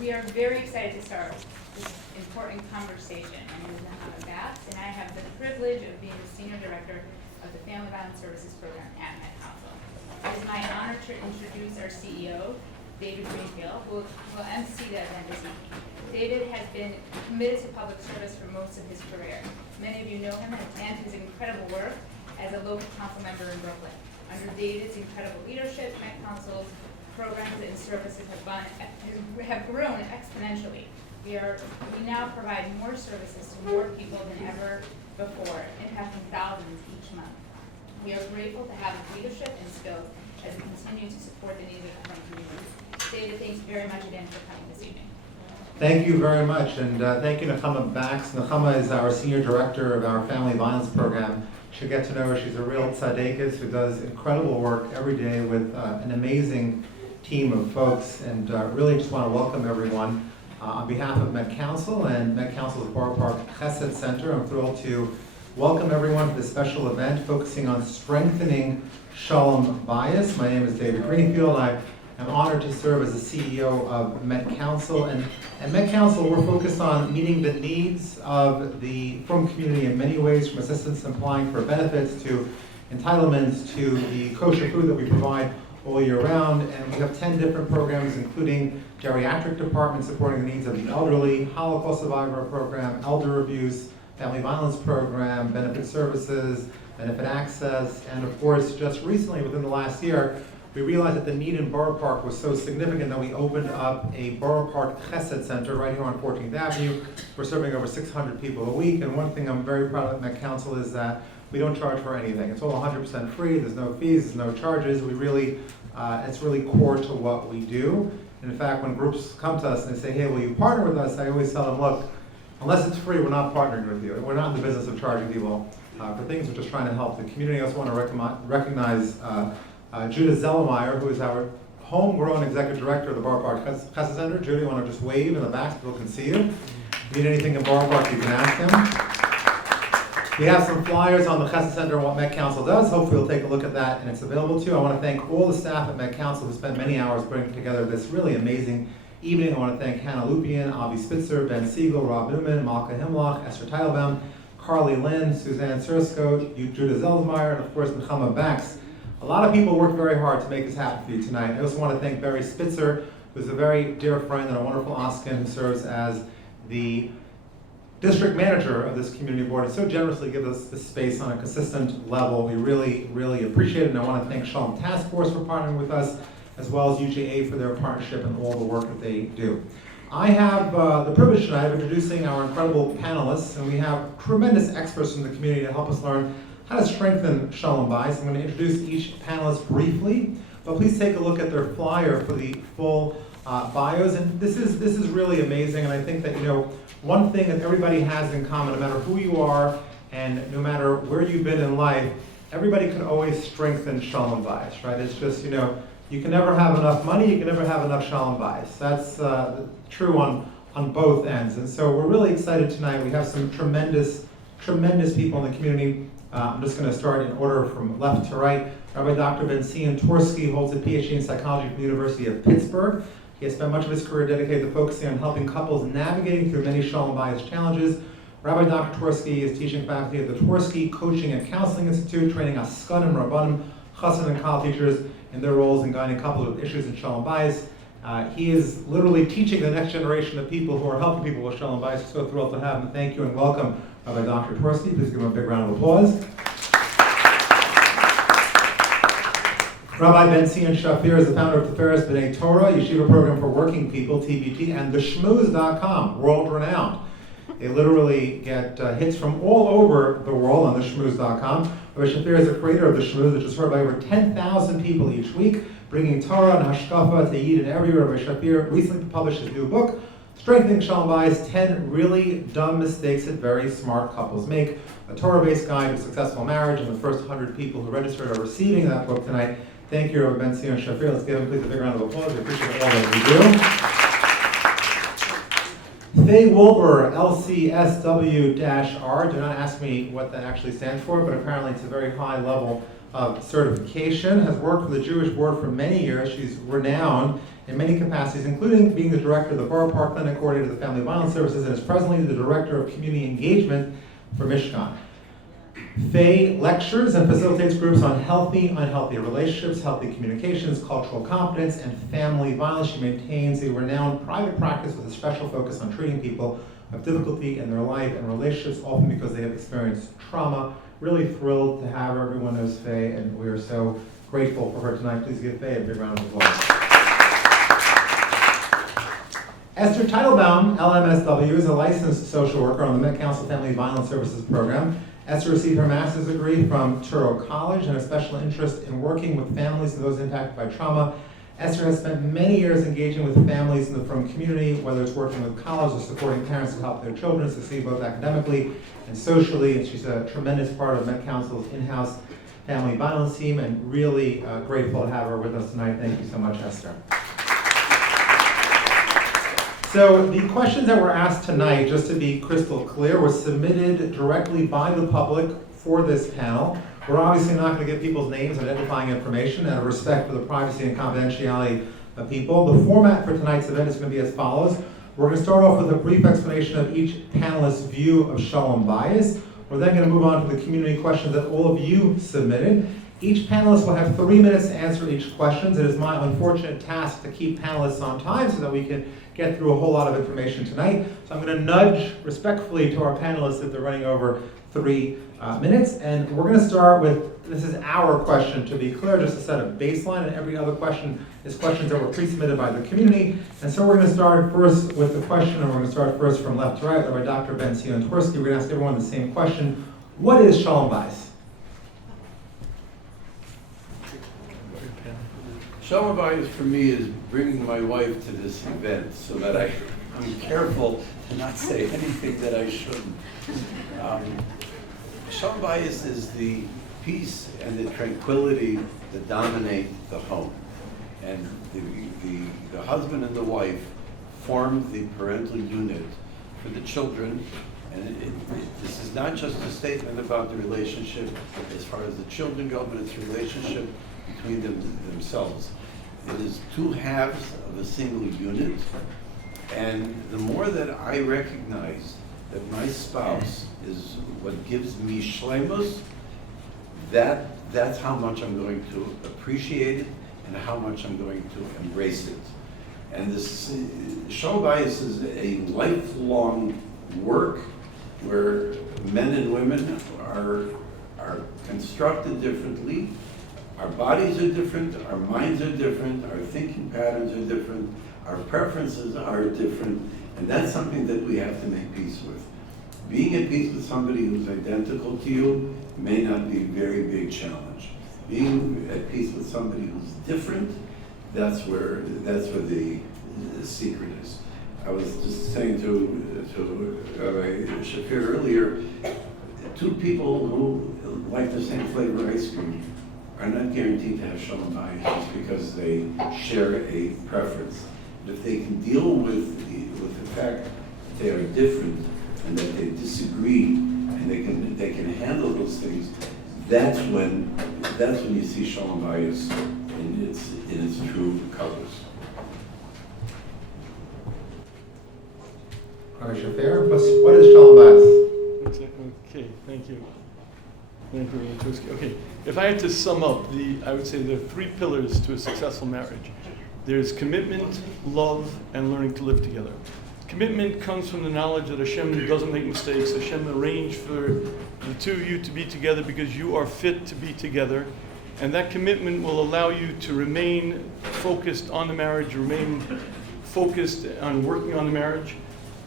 We are very excited to start this important conversation. My name is Mohammed Bass, and I have the privilege of being the Senior Director of the Family Violence Services Program at Met Council. It is my honor to introduce our CEO, David Greenfield, who will MC the event this evening. David has been committed to public service for most of his career. Many of you know him and his incredible work as a local council member in Brooklyn. Under David's incredible leadership, Met Council's programs and services have grown exponentially. We now provide more services to more people than ever before, impacting thousands each month. We are grateful to have his leadership and skills as we continue to support the needs of the community. David, thanks very much again for coming this evening. Thank you very much, and thank you, Nechama Bax. Nechama is our Senior Director of our Family Violence Program. You should get to know her. She's a real tzaddikus who does incredible work every day with an amazing team of folks, and really just want to welcome everyone on behalf of Met Council and Met Council's Boro Park Chesed Center. I'm thrilled to welcome everyone to this special event focusing on strengthening Shalom Bayis. My name is David Greenfield. I am honored to serve as the CEO of Met Council, and at Met Council we're focused on meeting the needs of the frum community in many ways, from assistance in applying for benefits to entitlements to the kosher food that we provide all year round. And we have 10 different programs, including geriatric department supporting the needs of the elderly, Holocaust survivor program, elder abuse, family violence program, benefit services, benefit access, and of course just recently within the last year we realized that the need in Boro Park was so significant that we opened up a Boro Park Chesed Center right here on 14th Avenue. We're serving over 600 people a week, and one thing I'm very proud of at Met Council is that we don't charge for anything. It's all 100% free, there's no fees, there's no charges. We really, it's really core to what we do. In fact, when groups come to us and they say, hey, will you partner with us? I always tell them, look, unless it's free, we're not partnering with you. We're not in the business of charging people for things. We're just trying to help the community. I also want to recognize Judah Zellemeyer, who is our homegrown executive director of the Boro Park Chesed Center. Judah, you want to just wave in the back so people can see you? If you need anything in Boro Park, you can ask him. We have some flyers on the Chesed Center and what Met Council does. Hopefully you'll take a look at that and it's available to you. I want to thank all the staff at Met Council who spent many hours putting together this really amazing evening. I want to thank Hannah Lupian, Avi Spitzer, Ben Siegel, Rob Newman, Malka Himloch, Esther Teitelbaum, Carly Lynn, Suzanne Sursko, Judah Zelzmeyer, and of course Nechama Bax. A lot of people worked very hard to make this happen for you tonight. I also want to thank Barry Spitzer, who's a very dear friend and a wonderful Oskin who serves as the district manager of this community board and so generously gives us this space on a consistent level. We really, really appreciate it, and I want to thank Shalom Task Force for partnering with us, as well as UJA for their partnership and all the work that they do. I have the privilege tonight of introducing our incredible panelists, and we have tremendous experts from the community to help us learn how to strengthen Shalom Bayis. I'm going to introduce each panelist briefly, but please take a look at their flyer for the full bios. And this is really amazing, and I think that, you know, one thing that everybody has in common, no matter who you are and no matter where you've been in life, everybody can always strengthen Shalom Bayis, right? It's just, you know, you can never have enough money, you can never have enough Shalom Bayis. That's true on both ends. And so we're really excited tonight. We have some tremendous people in the community. I'm just going to start in order from left to right. Rabbi Dr. Benzion Twerski holds a PhD in psychology from the University of Pittsburgh. He has spent much of his career dedicated to focusing on helping couples navigating through many Shalom Bayis challenges. Rabbi Dr. Twerski is teaching faculty at the Twerski Coaching and Counseling Institute, training Askanim, Rabbanim, Chassid, and college teachers in their roles in guiding couples with issues in Shalom Bayis. He is literally teaching the next generation of people who are helping people with Shalom Bayis. So thrilled to have him. Thank you and welcome Rabbi Dr. Twerski. Please give him a big round of applause. Rabbi Bentzion Shafuer is the founder of the Tiferes B'nai Torah, Yeshiva program for working people, TBT, and theshmooze.com, world-renowned. They literally get hits from all over the world on theshmooze.com. Rabbi Shafuer is the creator of the Shmooze, which is heard by over 10,000 people each week, bringing Torah and Hashkafa to Yid and everywhere. Rabbi Shafuer recently published his new book, Strengthening Shalom Bayis, 10 Really Dumb Mistakes That Very Smart Couples Make, a Torah-based guide to successful marriage, and the first 100 people who registered are receiving that book tonight. Thank you, Rabbi Bentzion Shafuer. Let's give him please a big round of applause. We appreciate all that you do. Faye Wilbur, LCSW-R. Do not ask me what that actually stands for, but apparently it's a very high level of certification. Has worked for the Jewish Board for many years. She's renowned in many capacities, including being the director of the Boro Park Clinic, coordinator of the Family Violence Services, and is presently the director of community engagement for Mishkan. Faye lectures and facilitates groups on healthy, unhealthy relationships, healthy communications, cultural competence, and family violence. She maintains a renowned private practice with a special focus on treating people of difficulty in their life and relationships, often because they have experienced trauma. Really thrilled to have her. Everyone knows Faye, and we are so grateful for her tonight. Please give Faye a big round of applause. Esther Teitelbaum, LMSW, is a licensed social worker on the Met Council Family Violence Services Program. Esther received her master's degree from Touro College and a special interest in working with families and those impacted by trauma. Esther has spent many years engaging with families in the frum community, whether it's working with college or supporting parents to help their children succeed both academically and socially. And she's a tremendous part of Met Council's in-house family violence team, and really grateful to have her with us tonight. Thank you so much, Esther. So the questions that were asked tonight, just to be crystal clear, were submitted directly by the public for this panel. We're obviously not going to give people's names and identifying information out of respect for the privacy and confidentiality of people. The format for tonight's event is going to be as follows. We're going to start off with a brief explanation of each panelist's view of Shalom Bayis. We're then going to move on to the community questions that all of you submitted. Each panelist will have 3 minutes to answer each question. It is my unfortunate task to keep panelists on time so that we can get through a whole lot of information tonight. So I'm going to nudge respectfully to our panelists if they're running over 3 minutes. And we're going to start with, this is our question, to be clear, just to set a baseline, and every other question is questions that were pre-submitted by the community. And so we're going to start first with the question, and we're going to start first from left to right, by Dr. Benzion Twerski. We're going to ask everyone the same question. What is Shalom Bayis? Shalom Bayis for me is bringing my wife to this event so that I'm careful to not say anything that I shouldn't. Shalom Bayis is the peace and the tranquility that dominate the home. And the husband and the wife form the parental unit for the children. And this is not just a statement about the relationship as far as the children go, but it's a relationship between themselves. It is 2 halves of a single unit, and the more that I recognize that my spouse is what gives me shleimus, that's how much I'm going to appreciate it and how much I'm going to embrace it. And this Shalom Bayis is a lifelong work where men and women are constructed differently. Our bodies are different, our minds are different, our thinking patterns are different, our preferences are different, and that's something that we have to make peace with. Being at peace with somebody who's identical to you may not be a very big challenge. Being at peace with somebody who's different, that's where the secret is. I was just saying to Rabbi Shafuer earlier, 2 people who like the same flavor ice cream are not guaranteed to have Shalom Bayis just because they share a preference. But if they can deal with the fact that they are different and that they disagree and they can handle those things, that's when you see Shalom Bayis in its true colors. Rabbi Shafuer, what is Shalom Bayis? Okay, thank you. Thank you, Rabbi Twerski. Okay, if I had to sum up, I would say there are 3 pillars to a successful marriage. There's commitment, love, and learning to live together. Commitment comes from the knowledge that Hashem doesn't make mistakes. Hashem arranged for the 2 of you to be together because you are fit to be together. And that commitment will allow you to remain focused on the marriage, remain focused on working on the marriage.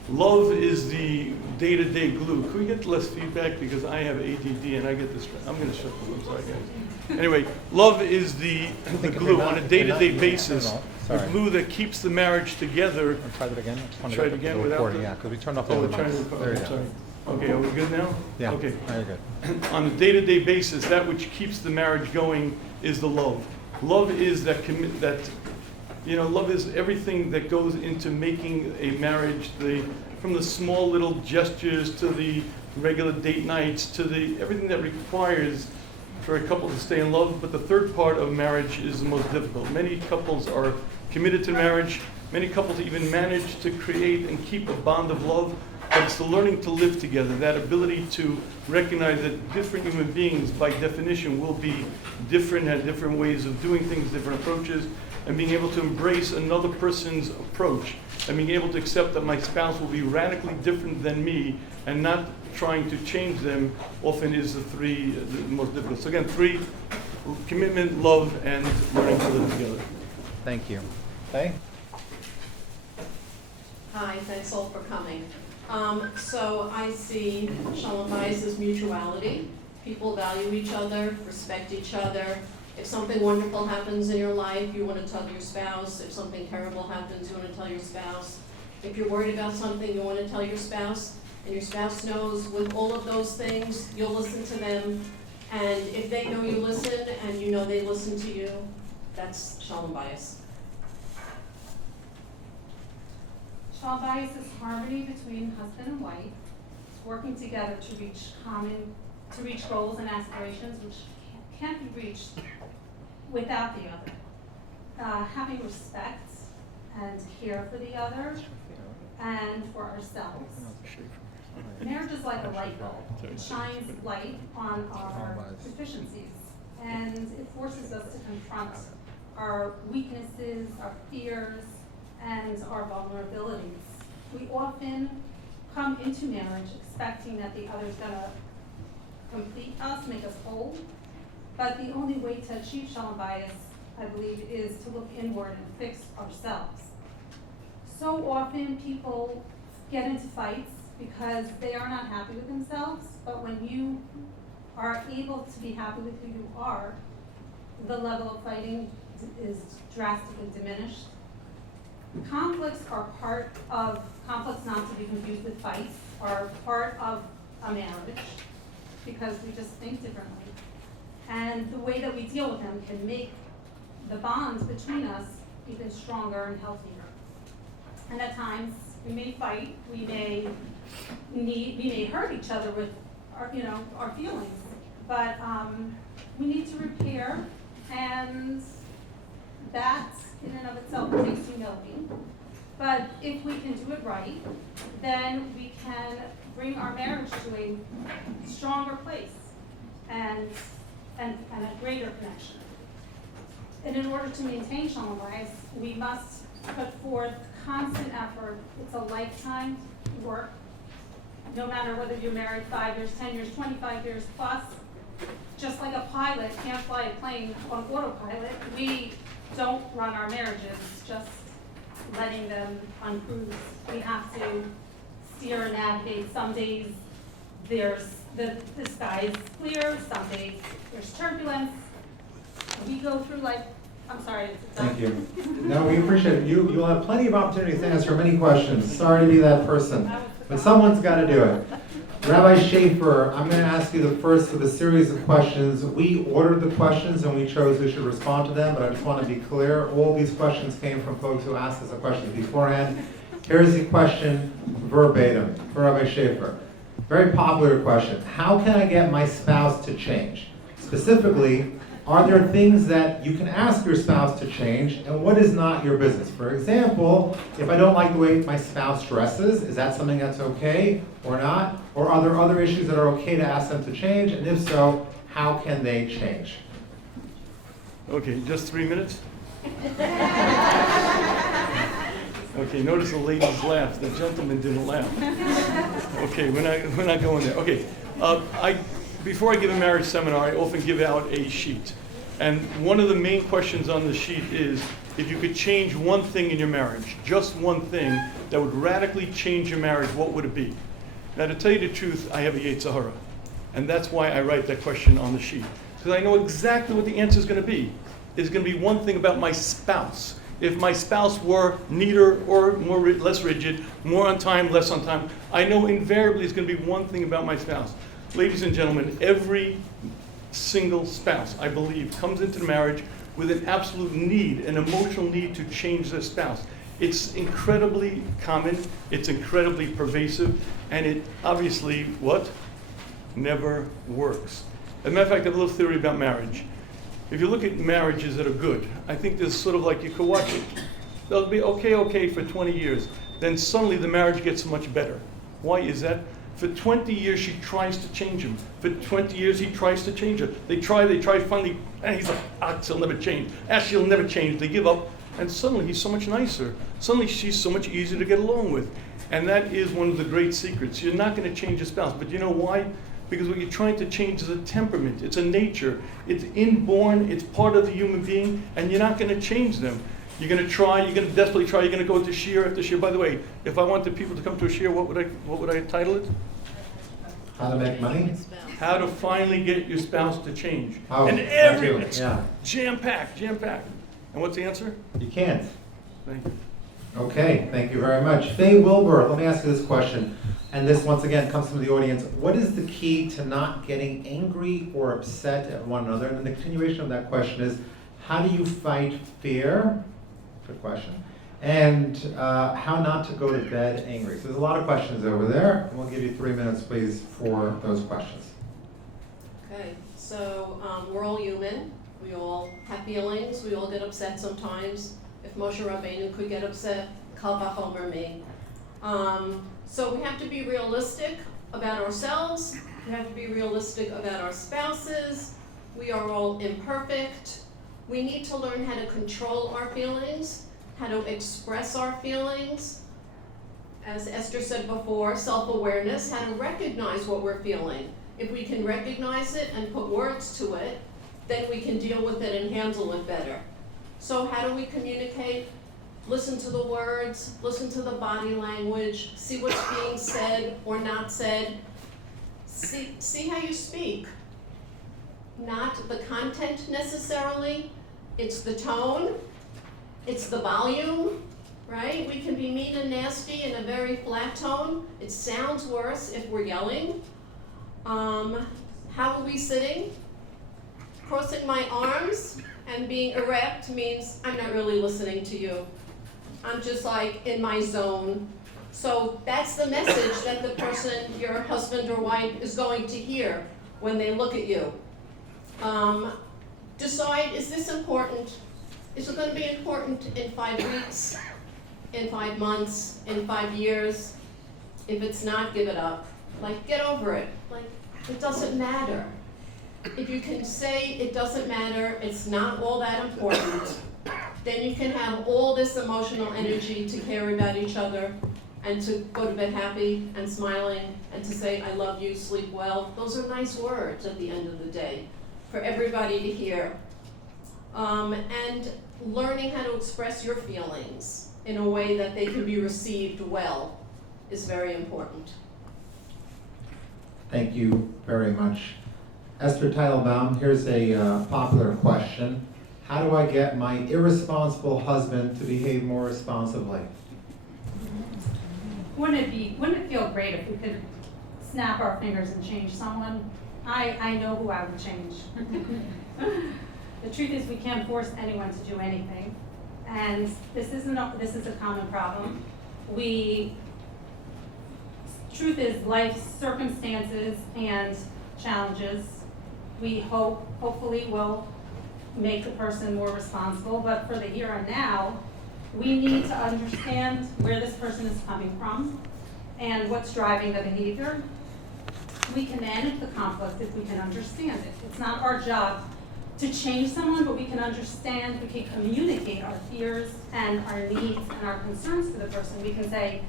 Love is the day-to-day glue. Could we get less feedback? Because I have ADD and I get distracted. I'm going to shut up. I'm sorry, guys. Anyway, love is the glue on a day-to-day basis. The glue that keeps the marriage together. Try that again. Try it again without yeah, because we turned off all the the mics. There you go. sorry. Okay, are we good now? Yeah. Okay. Very good. On a day-to-day basis, that which keeps the marriage going is the love. Love is love is everything that goes into making a marriage, from the small little gestures to the regular date nights to everything that requires for a couple to stay in love. But the third part of marriage is the most difficult. Many couples are committed to marriage. Many couples even manage to create and keep a bond of love, but it's the learning to live together, that ability to recognize that different human beings, by definition, will be different, have different ways of doing things, different approaches, and being able to embrace another person's approach, and being able to accept that my spouse will be radically different than me, and not trying to change them often is the most difficult. So again, 3, commitment, love, and learning to live together. Thank you. Faye? Hi, thanks all for coming. So I see Shalom Bayis as mutuality. People value each other, respect each other. If something wonderful happens in your life, you want to tell your spouse. If something terrible happens, you want to tell your spouse. If you're worried about something, you want to tell your spouse. And your spouse knows with all of those things, you'll listen to them. And if they know you listen and you know they listen to you, that's Shalom Bayis. Shalom Bayis is harmony between husband and wife. It's working together to reach goals and aspirations which can't be reached without the other. Having respect and care for the other and for ourselves. Marriage is like a light bulb. It shines light on our deficiencies, and it forces us to confront our weaknesses, our fears, and our vulnerabilities. We often come into marriage expecting that the other's gonna complete us, make us whole, but the only way to achieve Shalom Bayis, I believe, is to look inward and fix ourselves. So often people get into fights because they are not happy with themselves, but when you are able to be happy with who you are, the level of fighting is drastically diminished. Conflicts, not to be confused with fights, are part of a marriage because we just think differently. And the way that we deal with them can make the bonds between us even stronger and healthier. And at times, we may fight, we may hurt each other with our feelings, but we need to repair, and that in and of itself takes humility. But if we can do it right, then we can bring our marriage to a stronger place and a greater connection. And in order to maintain Shalom Bayis, we must put forth constant effort. It's a lifetime work. No matter whether you're married 5 years, 10 years, 25 years plus, just like a pilot can't fly a plane on autopilot, we don't run our marriages just letting them on cruise. We have to steer and navigate. Some days there's the sky is clear, some days there's turbulence. We go through life. I'm sorry. Thank you. No, we appreciate it. You'll have plenty of opportunities to answer many questions. Sorry to be that person, but someone's got to do it. Rabbi Shafuer, I'm going to ask you the first of a series of questions. We ordered the questions and we chose who should respond to them, but I just want to be clear. All these questions came from folks who asked us the questions beforehand. Here's the question verbatim for Rabbi Shafuer. Very popular question. How can I get my spouse to change? Specifically, are there things that you can ask your spouse to change, and what is not your business? For example, if I don't like the way my spouse dresses, is that something that's okay or not? Or are there other issues that are okay to ask them to change? And if so, how can they change? Okay, just 3 minutes? Okay, notice the ladies laughed, the gentlemen didn't laugh. Okay, we're not going there. Okay, before I give a marriage seminar, I often give out a sheet. And one of the main questions on the sheet is, if you could change one thing in your marriage, just one thing that would radically change your marriage, what would it be? Now, to tell you the truth, I have a Yetzer Hara. And that's why I write that question on the sheet. Because I know exactly what the answer is going to be. It's going to be one thing about my spouse. If my spouse were neater or less rigid, more on time, less on time, I know invariably it's going to be one thing about my spouse. Ladies and gentlemen, every single spouse, I believe, comes into marriage with an absolute need, an emotional need to change their spouse. It's incredibly common, it's incredibly pervasive, and it obviously, never works. As a matter of fact, I have a little theory about marriage. If you look at marriages that are good, I think there's sort of like, you could watch They'll be okay for 20 years. Then suddenly the marriage gets much better. Why is that? For 20 years she tries to change him. For 20 years he tries to change her. They try, finally, and he's like, he'll never change. She'll never change. They give up, and suddenly he's so much nicer. Suddenly she's so much easier to get along with. And that is one of the great secrets. You're not going to change your spouse, but you know why? Because what you're trying to change is a temperament. It's a nature. It's inborn. It's part of the human being, and you're not going to change them. You're going to try. You're going to desperately try. You're going to go to shiur after shiur. By the way, if I wanted people to come to a shiur, what would I title it? How to make money? How to finally get your spouse to change. Oh, and excellent. Yeah. Jam-packed. And what's the answer? You can't. Thank you. Okay, thank you very much. Faye, Wilbur, let me ask you this question. And this, once again, comes from the audience. What is the key to not getting angry or upset at one another? And then the continuation of that question is, how do you fight fear? Good question. And how not to go to bed angry. So there's a lot of questions over there. And we'll give you 3 minutes, please, for those questions. Okay, so we're all human. We all have feelings. We all get upset sometimes. If Moshe Rabbeinu could get upset, kal vachomer me. So we have to be realistic about ourselves. We have to be realistic about our spouses. We are all imperfect. We need to learn how to control our feelings, how to express our feelings. As Esther said before, self-awareness, how to recognize what we're feeling. If we can recognize it and put words to it, then we can deal with it and handle it better. So how do we communicate? Listen to the words, listen to the body language, see what's being said or not said. See how you speak. Not the content necessarily, it's the tone, it's the volume, right? We can be mean and nasty in a very flat tone. It sounds worse if we're yelling. How are we sitting? Crossing my arms and being erect means I'm not really listening to you. I'm just like in my zone. So that's the message that the person, your husband or wife, is going to hear when they look at you. Decide, is this important? Is it going to be important in 5 weeks, in 5 months, in 5 years? If it's not, give it up. Like, get over it. Like, it doesn't matter. If you can say it doesn't matter, it's not all that important, then you can have all this emotional energy to care about each other and to go to bed happy and smiling and to say, I love you, sleep well. Those are nice words at the end of the day for everybody to hear. And learning how to express your feelings in a way that they can be received well is very important. Thank you very much. Esther Teitelbaum, here's a popular question. How do I get my irresponsible husband to behave more responsibly? Wouldn't it feel great if we could snap our fingers and change someone? I know who I would change. The truth is we can't force anyone to do anything. And this is a common problem. Truth is life's circumstances and challenges, we hopefully will make the person more responsible, but for the here and now, we need to understand where this person is coming from and what's driving the behavior. We can manage the conflict if we can understand it. It's not our job to change someone, but we can understand, we can communicate our fears and our needs and our concerns to the person. We can say,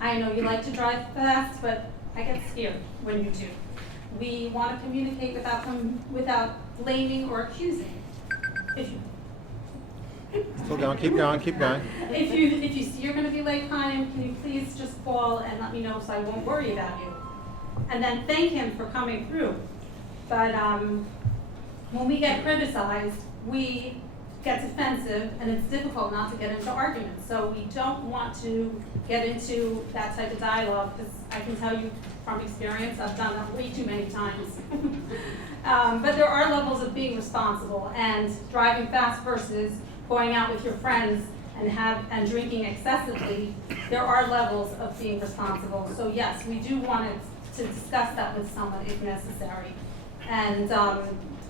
I know you like to drive fast, but I get scared when you do. We want to communicate without blaming or accusing. Keep going. If you see you're going to be late, Chaim, can you please just call and let me know so I won't worry about you? And then thank him for coming through. But when we get criticized, we get defensive, and it's difficult not to get into arguments. So we don't want to get into that type of dialogue, because I can tell you from experience, I've done that way too many times. But there are levels of being responsible, and driving fast versus going out with your friends and drinking excessively. There are levels of being responsible. So yes, we do want to discuss that with someone if necessary. And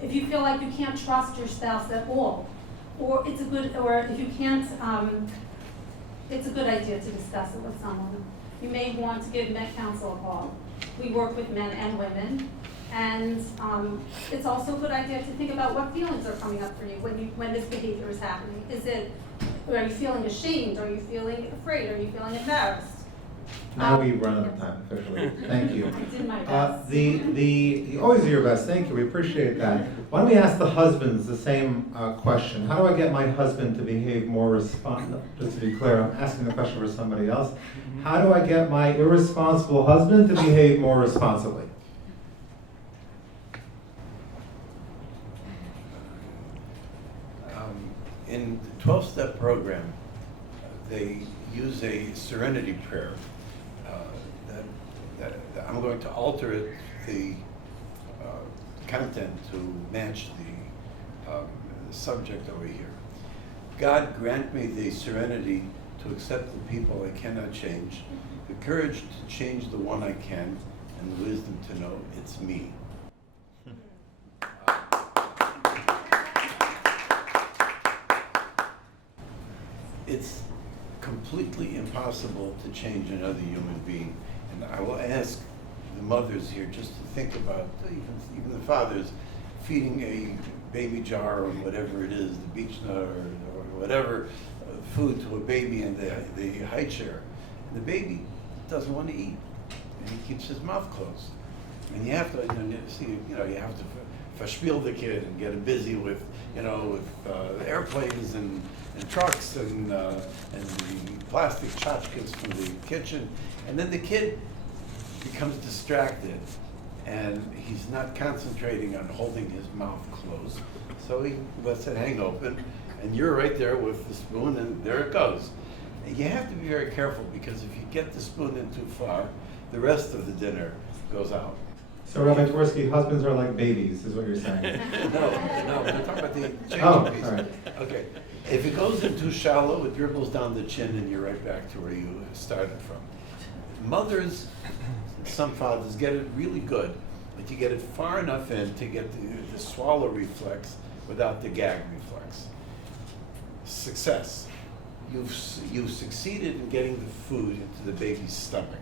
if you feel like you can't trust your spouse at all, or if you can't it's a good idea to discuss it with someone. You may want to give Met Council a call. We work with men and women, and it's also a good idea to think about what feelings are coming up for you when this behavior is happening. Are you feeling ashamed? Are you feeling afraid? Are you feeling embarrassed? Now we run out of time officially. Thank you. I did my best. You always do your best. Thank you. We appreciate that. Why don't we ask the husbands the same question? How do I get my husband to behave more responsible? Just to be clear, I'm asking the question for somebody else. How do I get my irresponsible husband to behave more responsibly? In the 12-step program, they use a serenity prayer that I'm going to alter the content to match the subject over here. God, grant me the serenity to accept the people I cannot change, the courage to change the one I can, and the wisdom to know it's me. It's completely impossible to change another human being. And I will ask the mothers here just to think about, even the fathers, feeding a baby jar or whatever it is, the beech nut or whatever, food to a baby in the high chair. And the baby doesn't want to eat, and he keeps his mouth closed. And you have to, you have to verspiel the kid and get him busy with, airplanes and trucks and the plastic tchotchkes from the kitchen. And then the kid becomes distracted and he's not concentrating on holding his mouth closed. So he lets it hang open and you're right there with the spoon and there it goes. And you have to be very careful because if you get the spoon in too far, the rest of the dinner goes out. So Rabbi Twerski, husbands are like babies, is what you're saying. No, we're talking about the changing piece. All right. Okay, if it goes in too shallow, it dribbles down the chin and you're right back to where you started from. Mothers, some fathers get it really good, but you get it far enough in to get the swallow reflex without the gag reflex. Success. You've succeeded in getting the food into the baby's stomach,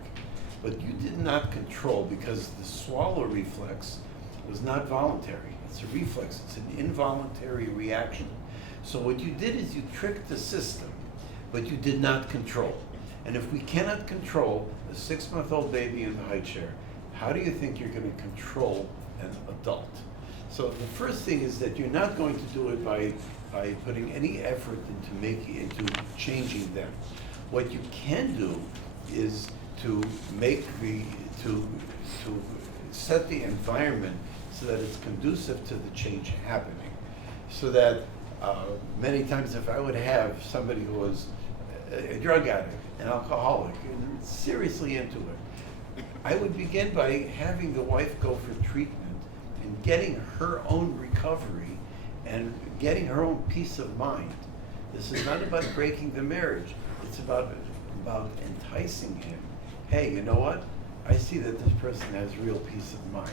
but you did not control because the swallow reflex was not voluntary. It's a reflex, it's an involuntary reaction. So what you did is you tricked the system, but you did not control. And if we cannot control a 6-month-old baby in the high chair, how do you think you're going to control an adult? So the first thing is that you're not going to do it by putting any effort into changing them. What you can do is to set the environment so that it's conducive to the change happening. So that many times if I would have somebody who was a drug addict, an alcoholic, and seriously into it, I would begin by having the wife go for treatment and getting her own recovery and getting her own peace of mind. This is not about breaking the marriage. It's about enticing him. Hey, you know what? I see that this person has real peace of mind.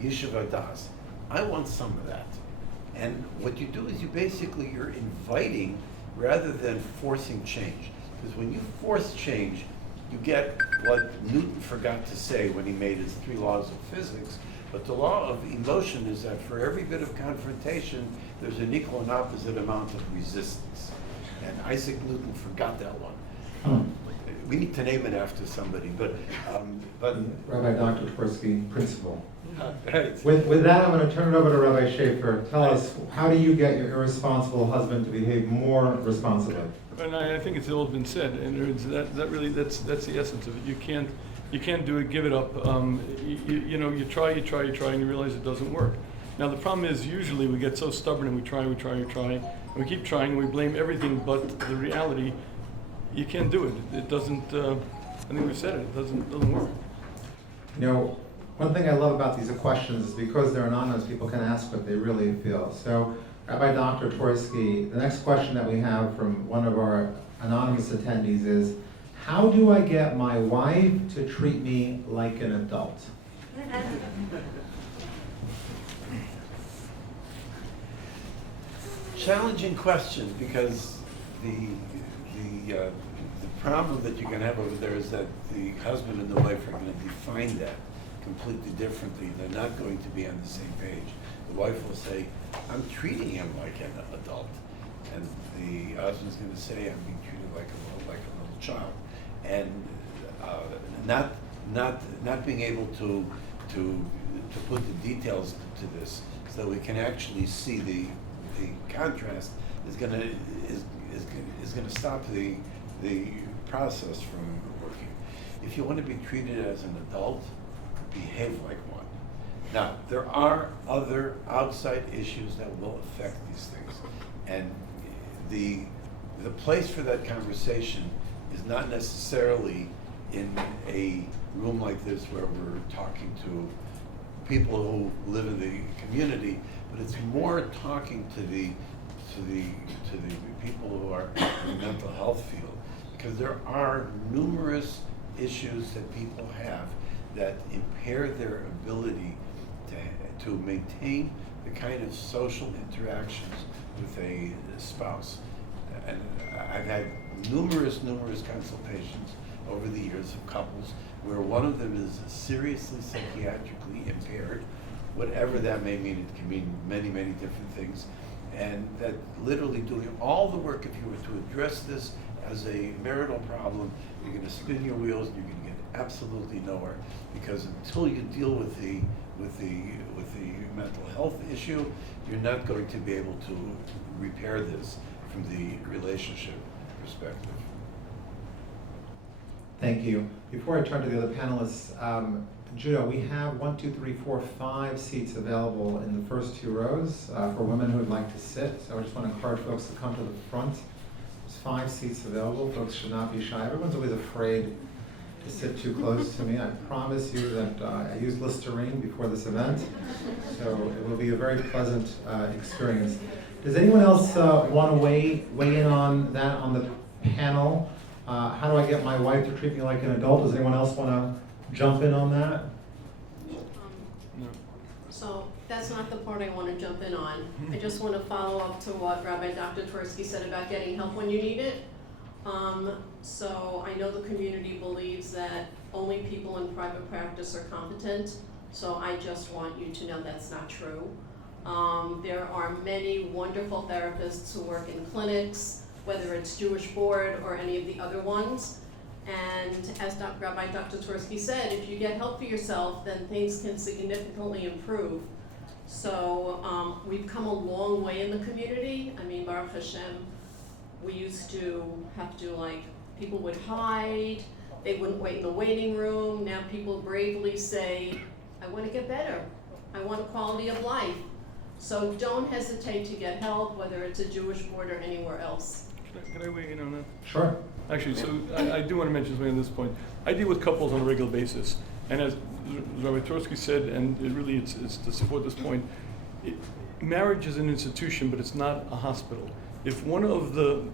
Yeshiva das. I want some of that. And what you do is you're inviting rather than forcing change. Because when you force change, you get what Newton forgot to say when he made his 3 laws of physics. But the law of emotion is that for every bit of confrontation, there's an equal and opposite amount of resistance. And Isaac Newton forgot that one. We need to name it after somebody, but Rabbi Dr. Twerski, principal. Right. With that, I'm going to turn it over to Rabbi Shafuer. Tell us, how do you get your irresponsible husband to behave more responsibly? And I think it's all been said, and that's the essence of it. You can't do it. Give it up. You try, and you realize it doesn't work. Now the problem is usually we get so stubborn and we try, and we keep trying, and we blame everything but the reality. You can't do it. It doesn't. I think we've said it. It doesn't work. One thing I love about these questions is because they're anonymous, people can ask what they really feel. So, Rabbi Dr. Twerski, the next question that we have from one of our anonymous attendees is, how do I get my wife to treat me like an adult? Challenging question because the problem that you can have over there is that the husband and the wife are going to define that completely differently. They're not going to be on the same page. The wife will say, I'm treating him like an adult. And the husband's going to say, I'm being treated like a little child. And not being able to put the details to this so that we can actually see the contrast is going to stop the process from working. If you want to be treated as an adult, behave like one. Now, there are other outside issues that will affect these things. And the place for that conversation is not necessarily in a room like this where we're talking to people who live in the community, but it's more talking to the people who are in the mental health field, because there are numerous issues that people have that impair their ability to maintain the kind of social interactions with a spouse. And I've had numerous consultations over the years of couples where one of them is seriously psychiatrically impaired, whatever that may mean. It can mean many different things. And that literally doing all the work, if you were to address this as a marital problem, you're going to spin your wheels and you're going to get absolutely nowhere, because until you deal with the mental health issue, you're not going to be able to repair this from the relationship perspective. Thank you. Before I turn to the other panelists, Judah, we have 5 seats available in the first 2 rows for women who would like to sit. So I just want to encourage folks to come to the front. There's 5 seats available. Folks should not be shy. Everyone's always afraid to sit too close to me. I promise you that I used Listerine before this event, so it will be a very pleasant experience. Does anyone else want to weigh in on that on the panel? How do I get my wife to treat me like an adult? Does anyone else want to jump in on that? So that's not the part I want to jump in on. I just want to follow up to what Rabbi Dr. Twerski said about getting help when you need it. So I know the community believes that only people in private practice are competent, so I just want you to know that's not true. There are many wonderful therapists who work in clinics, whether it's Jewish Board or any of the other ones. And as Rabbi Dr. Twerski said, if you get help for yourself, then things can significantly improve. So we've come a long way in the community. I mean, Baruch Hashem, we used to have to, people would hide, they wouldn't wait in the waiting room. Now people bravely say, I want to get better. I want a quality of life. So don't hesitate to get help, whether it's a Jewish Board or anywhere else. Can I weigh in on that? Sure. Actually, so I do want to mention something on this point. I deal with couples on a regular basis, and as Rabbi Twerski said, and it's to support this point, marriage is an institution, but it's not a hospital. If one of the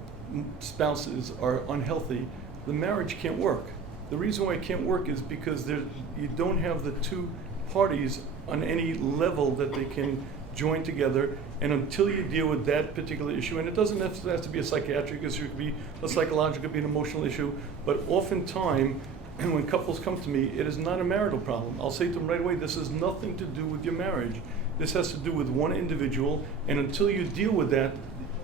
spouses are unhealthy, the marriage can't work. The reason why it can't work is because you don't have the 2 parties on any level that they can join together, and until you deal with that particular issue, and it doesn't have to be a psychiatric issue, it could be a psychological, it could be an emotional issue, but oftentimes, when couples come to me, it is not a marital problem. I'll say to them right away, this has nothing to do with your marriage. This has to do with one individual, and until you deal with that,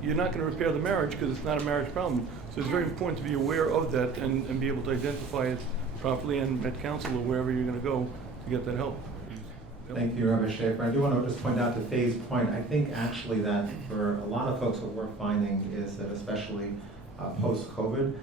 you're not going to repair the marriage because it's not a marriage problem. So it's very important to be aware of that and be able to identify it properly and at council or wherever you're going to go to get that help. Thank you, Rabbi Shafer. I do want to just point out to Faye's point, I think actually that for a lot of folks what we're finding is that especially post-COVID,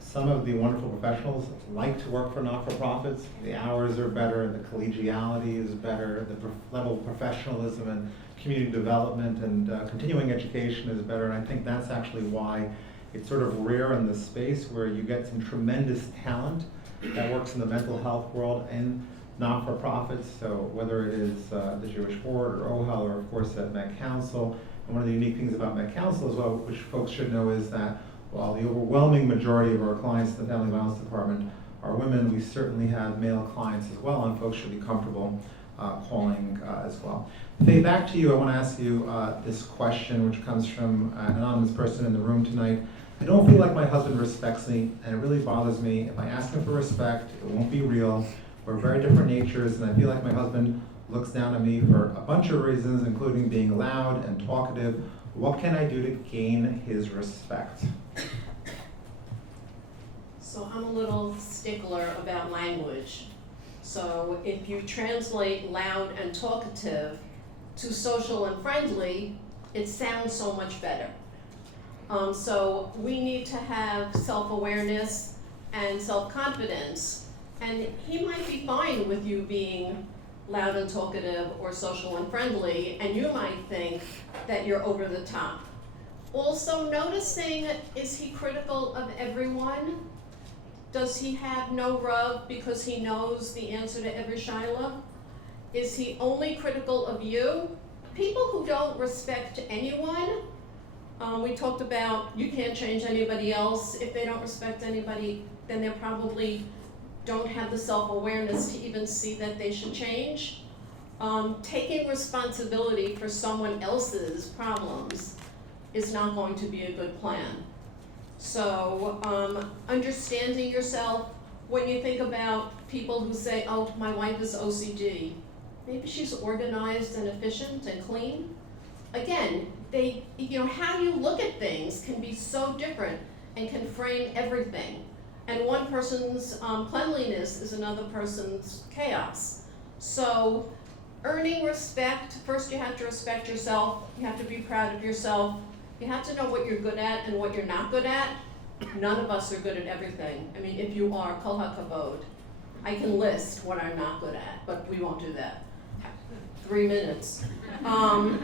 some of the wonderful professionals like to work for not-for-profits. The hours are better, the collegiality is better, the level of professionalism and community development and continuing education is better, and I think that's actually why it's sort of rare in this space where you get some tremendous talent that works in the mental health world and not-for-profits, so whether it is the Jewish Board or OHEL or of course at Met Council. And one of the unique things about Met Council as well, which folks should know, is that while the overwhelming majority of our clients in the Family Violence Department are women, we certainly have male clients as well, and folks should be comfortable calling as well. Faye, back to you. I want to ask you this question, which comes from an anonymous person in the room tonight. I don't feel like my husband respects me, and it really bothers me. If I ask him for respect, it won't be real. We're very different natures, and I feel like my husband looks down on me for a bunch of reasons, including being loud and talkative. What can I do to gain his respect? So I'm a little stickler about language. So if you translate loud and talkative to social and friendly, it sounds so much better. So we need to have self-awareness and self-confidence. And he might be fine with you being loud and talkative or social and friendly, and you might think that you're over the top. Also noticing, is he critical of everyone? Does he have no rub because he knows the answer to every shaila? Is he only critical of you? People who don't respect anyone, we talked about you can't change anybody else. If they don't respect anybody, then they probably don't have the self-awareness to even see that they should change. Taking responsibility for someone else's problems is not going to be a good plan. So understanding yourself, when you think about people who say, oh, my wife is OCD, maybe she's organized and efficient and clean. Again, how you look at things can be so different and can frame everything. And one person's cleanliness is another person's chaos. So earning respect, first you have to respect yourself, you have to be proud of yourself, you have to know what you're good at and what you're not good at. None of us are good at everything. I mean, if you are, kol hakavod. I can list what I'm not good at, but we won't do that. 3 minutes. And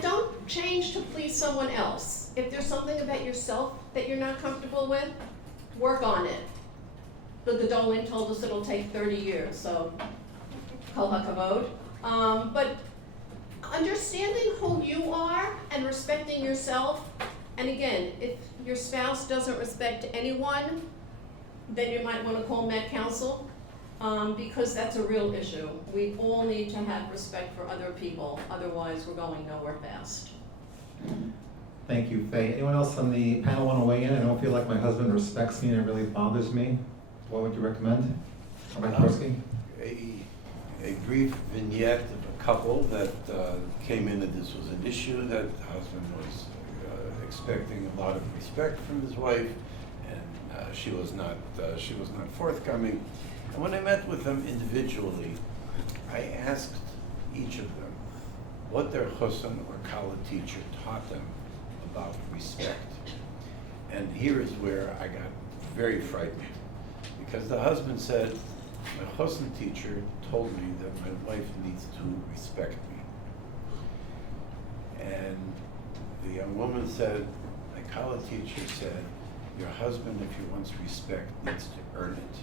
don't change to please someone else. If there's something about yourself that you're not comfortable with, work on it. The Gedolim told us it'll take 30 years, so kol hakavod. But understanding who you are and respecting yourself, and again, if your spouse doesn't respect anyone, then you might want to call Met Council, because that's a real issue. We all need to have respect for other people, otherwise we're going nowhere fast. Thank you, Faye. Anyone else on the panel want to weigh in? I don't feel like my husband respects me and it really bothers me. What would you recommend? Rabbi Twerski? A brief vignette of a couple that came in that this was an issue, that the husband was expecting a lot of respect from his wife, and she was not forthcoming. And when I met with them individually, I asked each of them what their chosn or kala teacher taught them about respect. And here is where I got very frightened, because the husband said, my chosn teacher told me that my wife needs to respect me. And the young woman said, my kala teacher said, your husband, if he wants respect, needs to earn it.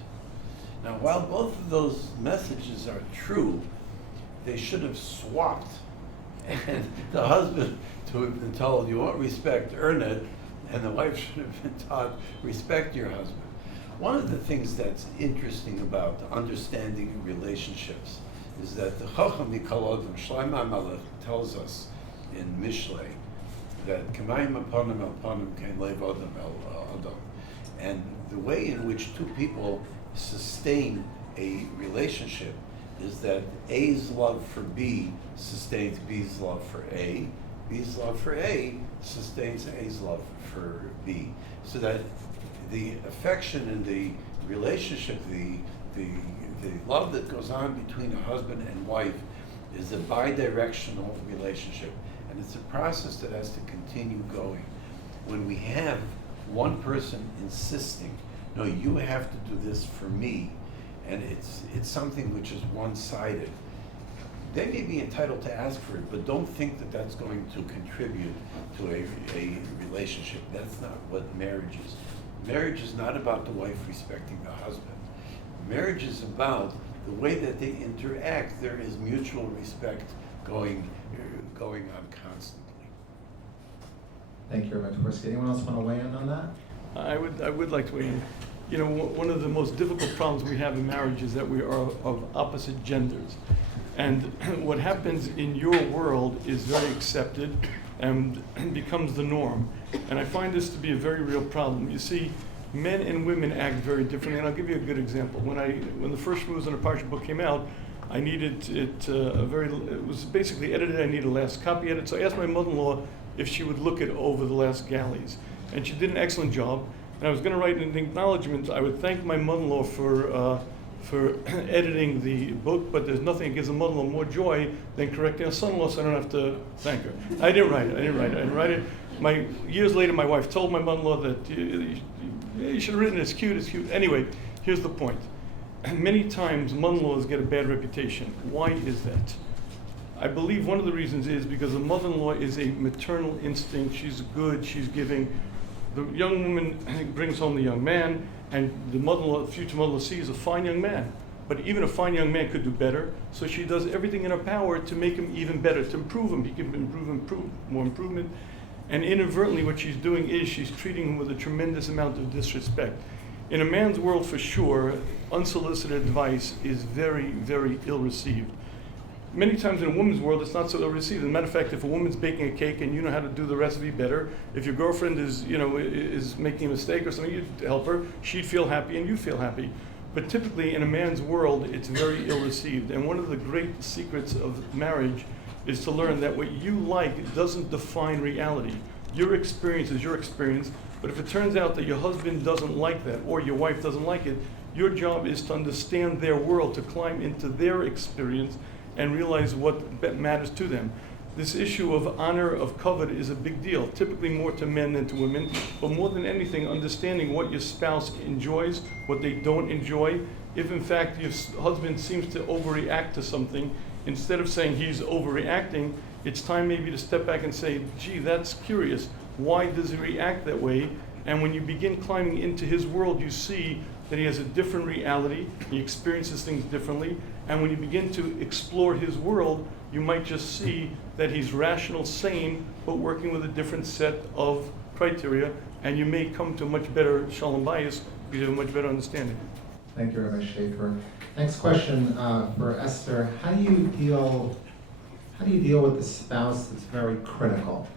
Now, while both of those messages are true, they should have swapped. And the husband to have been told, you want respect, earn it, and the wife should have been taught, respect your husband. One of the things that's interesting about understanding relationships is that the Chacham Mikol Adam, Shlomo HaMelech, tells us in Mishlei that K'mayim Aponim El Ponim Kein Lev Adam El Adam. And the way in which two people sustain a relationship is that A's love for B sustains B's love for A, B's love for A sustains A's love for B. So that the affection and the relationship, the love that goes on between a husband and wife is a bi-directional relationship. And it's a process that has to continue going. When we have one person insisting, no, you have to do this for me, and it's something which is one-sided, they may be entitled to ask for it, but don't think that that's going to contribute to a relationship. That's not what marriage is. Marriage is not about the wife respecting the husband. Marriage is about the way that they interact. There is mutual respect going on constantly. Thank you, Rabbi Twerski. Anyone else want to weigh in on that? I would like to weigh in. You know, one of the most difficult problems we have in marriage is that we are of opposite genders. And what happens in your world is very accepted, and becomes the norm. And I find this to be a very real problem. You see, men and women act very differently, and I'll give you a good example. When the first Rules in a Parsha book came out, I needed it it was basically edited. I needed a last copy edited. So I asked my mother-in-law if she would look it over the last galleys, and she did an excellent job. And I was going to write an acknowledgement. I would thank my mother-in-law for editing the book, but there's nothing that gives a mother-in-law more joy than correcting a son-in-law, so I don't have to thank her. I didn't write it. Years later, my wife told my mother-in-law that you should have written it's cute. Anyway, here's the point. Many times, mother-in-laws get a bad reputation. Why is that? I believe one of the reasons is because the mother-in-law is a maternal instinct. She's good, she's giving. The young woman brings home the young man, and the mother-in-law, future mother-in-law, sees a fine young man. But even a fine young man could do better, so she does everything in her power to make him even better, to improve him. He can improve, more improvement. And inadvertently, what she's doing is she's treating him with a tremendous amount of disrespect. In a man's world, for sure, unsolicited advice is very, very ill-received. Many times in a woman's world, it's not so ill-received. As a matter of fact, if a woman's baking a cake and you know how to do the recipe better, if your girlfriend is making a mistake or something, you'd help her, she'd feel happy and you feel happy. But typically in a man's world, it's very ill-received. And one of the great secrets of marriage is to learn that what you like doesn't define reality. Your experience is your experience, but if it turns out that your husband doesn't like that or your wife doesn't like it, your job is to understand their world, to climb into their experience and realize what matters to them. This issue of honor, of covet is a big deal, typically more to men than to women, but more than anything, understanding what your spouse enjoys, what they don't enjoy. If in fact your husband seems to overreact to something, instead of saying he's overreacting, it's time maybe to step back and say, gee, that's curious. Why does he react that way? And when you begin climbing into his world, you see that he has a different reality, he experiences things differently, and when you begin to explore his world, you might just see that he's rational, sane, but working with a different set of criteria, and you may come to a much better Shalom Bayis because you have a much better understanding. Thank you, Rabbi Shafuer. Next question for Esther. How do you deal with the spouse that's very critical?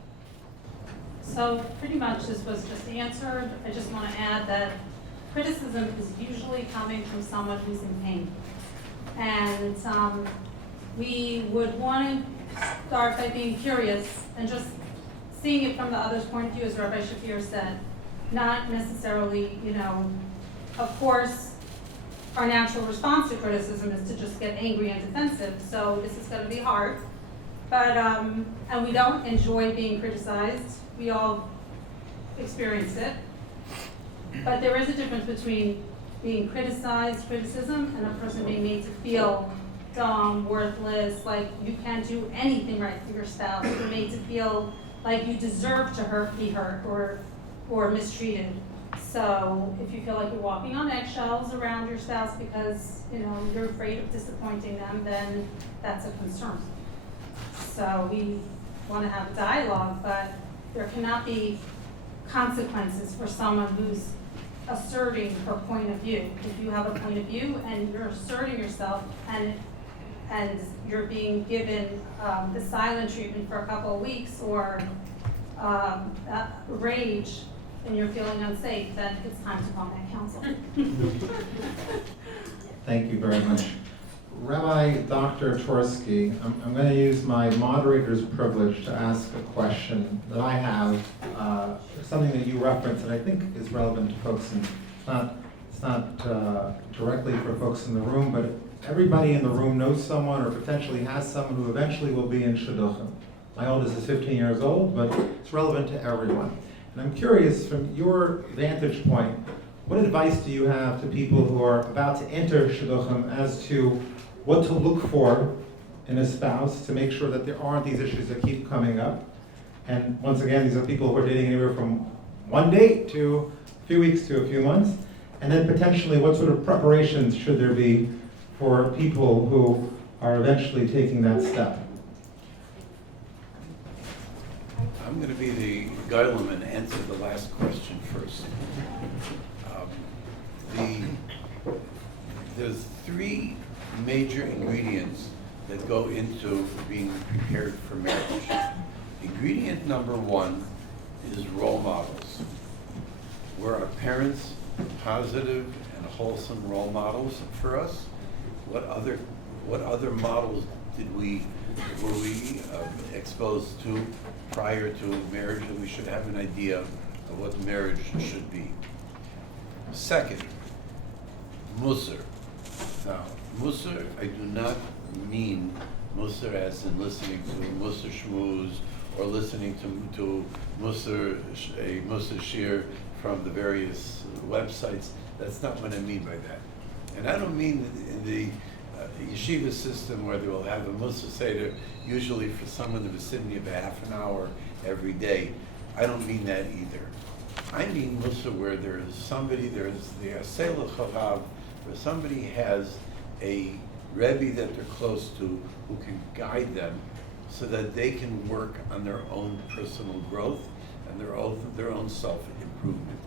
So pretty much this was just answered. I just want to add that criticism is usually coming from someone who's in pain. And we would want to start by being curious and just seeing it from the other's point of view, as Rabbi Shafuer said. Not necessarily, of course, our natural response to criticism is to just get angry and defensive, so this is going to be hard. But, and we don't enjoy being criticized. We all experience it. But there is a difference between being criticism, and a person being made to feel dumb, worthless, like you can't do anything right for your spouse. You're made to feel like you deserve to be hurt or mistreated. So if you feel like you're walking on eggshells around your spouse because you're afraid of disappointing them, then that's a concern. So we want to have a dialogue, but there cannot be consequences for someone who's asserting her point of view. If you have a point of view and you're asserting yourself and you're being given the silent treatment for a couple of weeks or rage and you're feeling unsafe, then it's time to contact counsel. Thank you very much. Rabbi Dr. Twerski, I'm going to use my moderator's privilege to ask a question that I have, something that you referenced that I think is relevant to folks, and it's not directly for folks in the room, but everybody in the room knows someone or potentially has someone who eventually will be in shidduchim. My oldest is 15 years old, but it's relevant to everyone. And I'm curious, from your vantage point, what advice do you have to people who are about to enter shidduchim as to what to look for in a spouse to make sure that there aren't these issues that keep coming up? And once again, these are people who are dating anywhere from one date to a few weeks to a few months. And then potentially, what sort of preparations should there be for people who are eventually taking that step? I'm going to be the Goylem and answer the last question first. There's three major ingredients that go into being prepared for marriage. Ingredient number one is role models. Were our parents positive and wholesome role models for us? What other models were we exposed to prior to marriage that we should have an idea of what marriage should be? Second, Musar. Now, Musar, I do not mean Musar as in listening to Musar Shmooze or listening to Musar, a Musar Shir from the various websites. That's not what I mean by that. And I don't mean in the yeshiva system where they will have a Musar Seder, usually for some in the vicinity of a half an hour every day. I don't mean that either. I mean Musar where there's the Asela Chavav, where somebody has a Rebbe that they're close to who can guide them so that they can work on their own personal growth and their own self-improvement.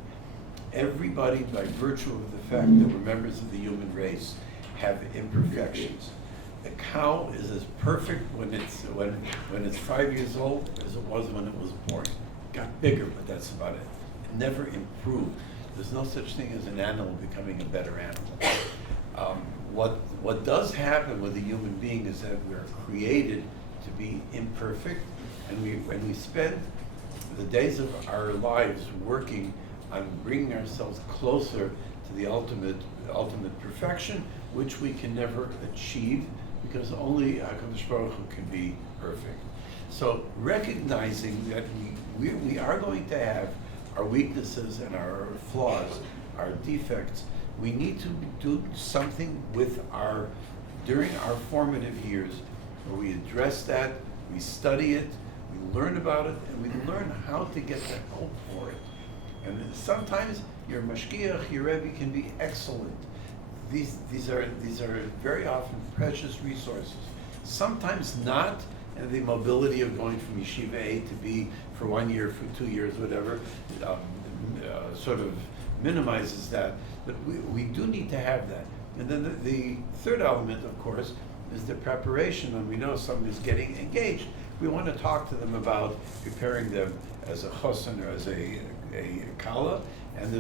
Everybody, by virtue of the fact that we're members of the human race, have imperfections. A cow is as perfect when it's 5 years old as it was when it was born. It got bigger, but that's about it. It never improved. There's no such thing as an animal becoming a better animal. What does happen with a human being is that we're created to be imperfect, and when we spend the days of our lives working on bringing ourselves closer to the ultimate perfection, which we can never achieve because only HaKadosh Baruch Hu can be perfect. So recognizing that we are going to have our weaknesses and our flaws, our defects, we need to do something with during our formative years where we address that, we study it, we learn about it, and we learn how to get the help for it. And sometimes your mashgiach, your Rebbe can be excellent. These are very often precious resources. Sometimes not, and the mobility of going from yeshiva A to B for 1 year, for 2 years, whatever, sort of minimizes that. But we do need to have that. And then the third element, of course, is the preparation. When we know somebody's getting engaged, we want to talk to them about preparing them as a chosen or as a kala. And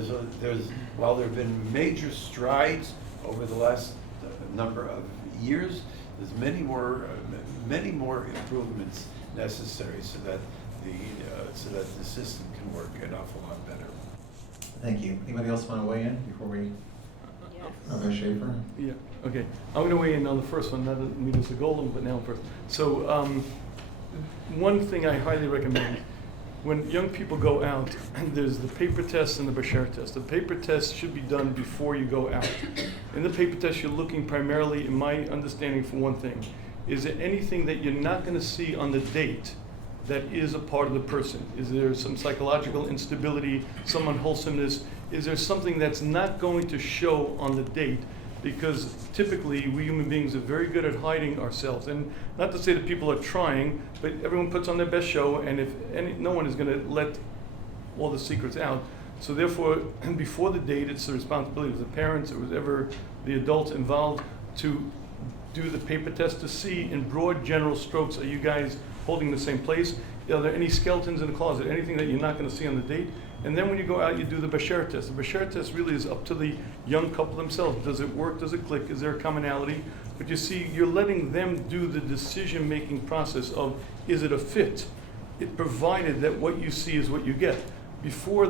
while there have been major strides over the last number of years, there's many more improvements necessary so that the system can work an awful lot better. Thank you. Anybody else want to weigh in before we? Rabbi Shafer? Yeah, okay. I'm going to weigh in on the first one, not to meet as a golem, but now first. So one thing I highly recommend, when young people go out, there's the paper test and the Bashar test. The paper test should be done before you go out. In the paper test, you're looking primarily, in my understanding, for one thing. Is there anything that you're not going to see on the date that is a part of the person? Is there some psychological instability, some unwholesomeness? Is there something that's not going to show on the date? Because typically, we human beings are very good at hiding ourselves. And not to say that people are trying, but everyone puts on their best show, and no one is going to let all the secrets out. So therefore, before the date, it's the responsibility of the parents or whoever the adults involved to do the paper test to see in broad general strokes, are you guys holding the same place? Are there any skeletons in the closet? Anything that you're not going to see on the date? And then when you go out, you do the Bashar test. The Bashar test really is up to the young couple themselves. Does it work? Does it click? Is there a commonality? But you see, you're letting them do the decision-making process of, is it a fit? It provided that what you see is what you get. Before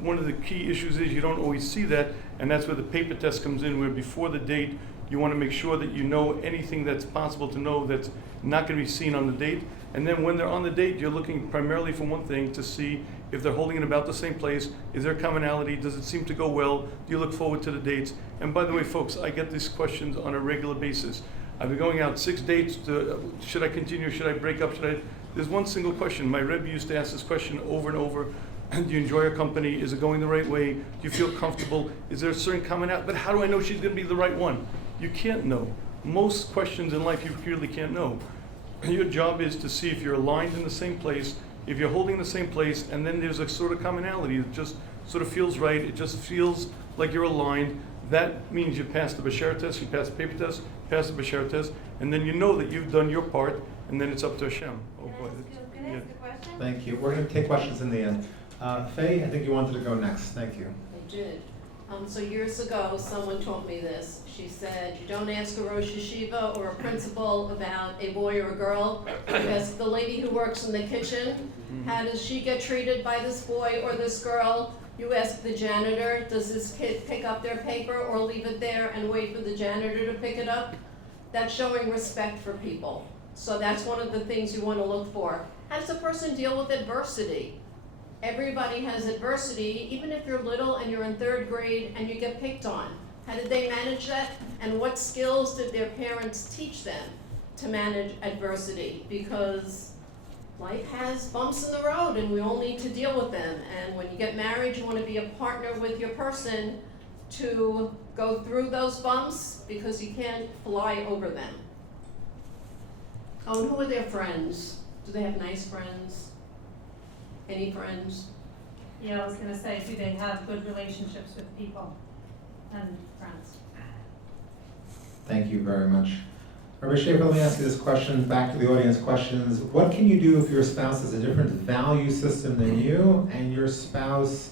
one of the key issues is you don't always see that, and that's where the paper test comes in, where before the date, you want to make sure that you know anything that's possible to know that's not going to be seen on the date. And then when they're on the date, you're looking primarily for one thing, to see if they're holding in about the same place. Is there commonality? Does it seem to go well? Do you look forward to the dates? And by the way, folks, I get these questions on a regular basis. I've been going out 6 dates. Should I continue? Should I break up? There's one single question. My Rebbe used to ask this question over and over. Do you enjoy your company? Is it going the right way? Do you feel comfortable? Is there a certain commonality? But how do I know she's going to be the right one? You can't know. Most questions in life you really can't know. Your job is to see if you're aligned in the same place, if you're holding the same place, and then there's a sort of commonality. It just sort of feels right. It just feels like you're aligned. That means you pass the Bashar test, you pass the paper test, pass the Bashar test, and then you know that you've done your part, and then it's up to Hashem. Oh boy. Can I ask a question? Thank you. We're going to take questions in the end. Faye, I think you wanted to go next. Thank you. I did. So years ago, someone taught me this. She said, you don't ask a Rosh Yeshiva or a principal about a boy or a girl. You ask the lady who works in the kitchen, how does she get treated by this boy or this girl? You ask the janitor, does this kid pick up their paper or leave it there and wait for the janitor to pick it up? That's showing respect for people. So that's one of the things you want to look for. How does a person deal with adversity? Everybody has adversity, even if you're little and you're in 3rd grade and you get picked on. How did they manage that? And what skills did their parents teach them to manage adversity? Because life has bumps in the road and we all need to deal with them. And when you get married, you want to be a partner with your person to go through those bumps because you can't fly over them. Oh, and who are their friends? Do they have nice friends? Any friends? Yeah, I was gonna say, do they have good relationships with people and friends? Thank you very much. Rabbi Shafuer, let me ask you this question, back to the audience questions. What can you do if your spouse has a different value system than you and your spouse,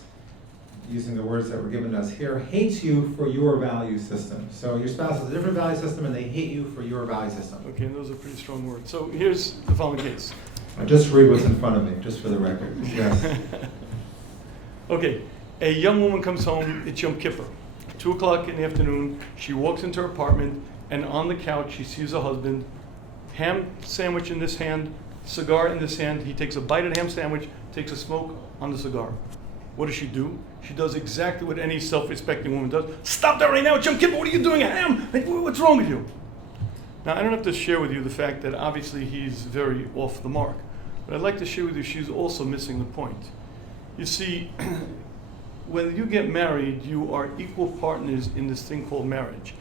using the words that were given to us here, hates you for your value system? So your spouse has a different value system and they hate you for your value system. Okay, and those are pretty strong words. So here's the following case. I just read what's in front of me, just for the record. Yes. Okay, a young woman comes home, it's Yom Kippur. 2 o'clock in the afternoon, she walks into her apartment, and on the couch she sees her husband, ham sandwich in this hand, cigar in this hand. He takes a bite of the ham sandwich, takes a smoke on the cigar. What does she do? She does exactly what any self-respecting woman does. Stop that right now, it's Yom Kippur, what are you doing, ham? Like, what's wrong with you? Now, I don't have to share with you the fact that obviously he's very off the mark, but I'd like to share with you she's also missing the point. You see, when you get married, you are equal partners in this thing called marriage.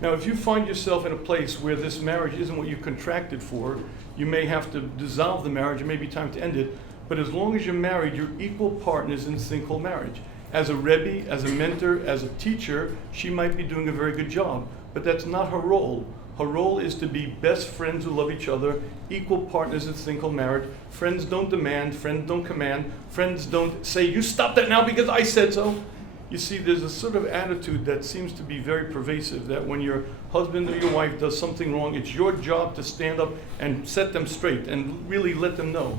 Now, if you find yourself in a place where this marriage isn't what you contracted for, you may have to dissolve the marriage, it may be time to end it, but as long as you're married, you're equal partners in this thing called marriage. As a Rebbe, as a mentor, as a teacher, she might be doing a very good job, but that's not her role. Her role is to be best friends who love each other, equal partners in this thing called marriage. Friends don't demand, friends don't command, friends don't say, you stop that now because I said so. You see, there's a sort of attitude that seems to be very pervasive, that when your husband or your wife does something wrong, it's your job to stand up and set them straight and really let them know.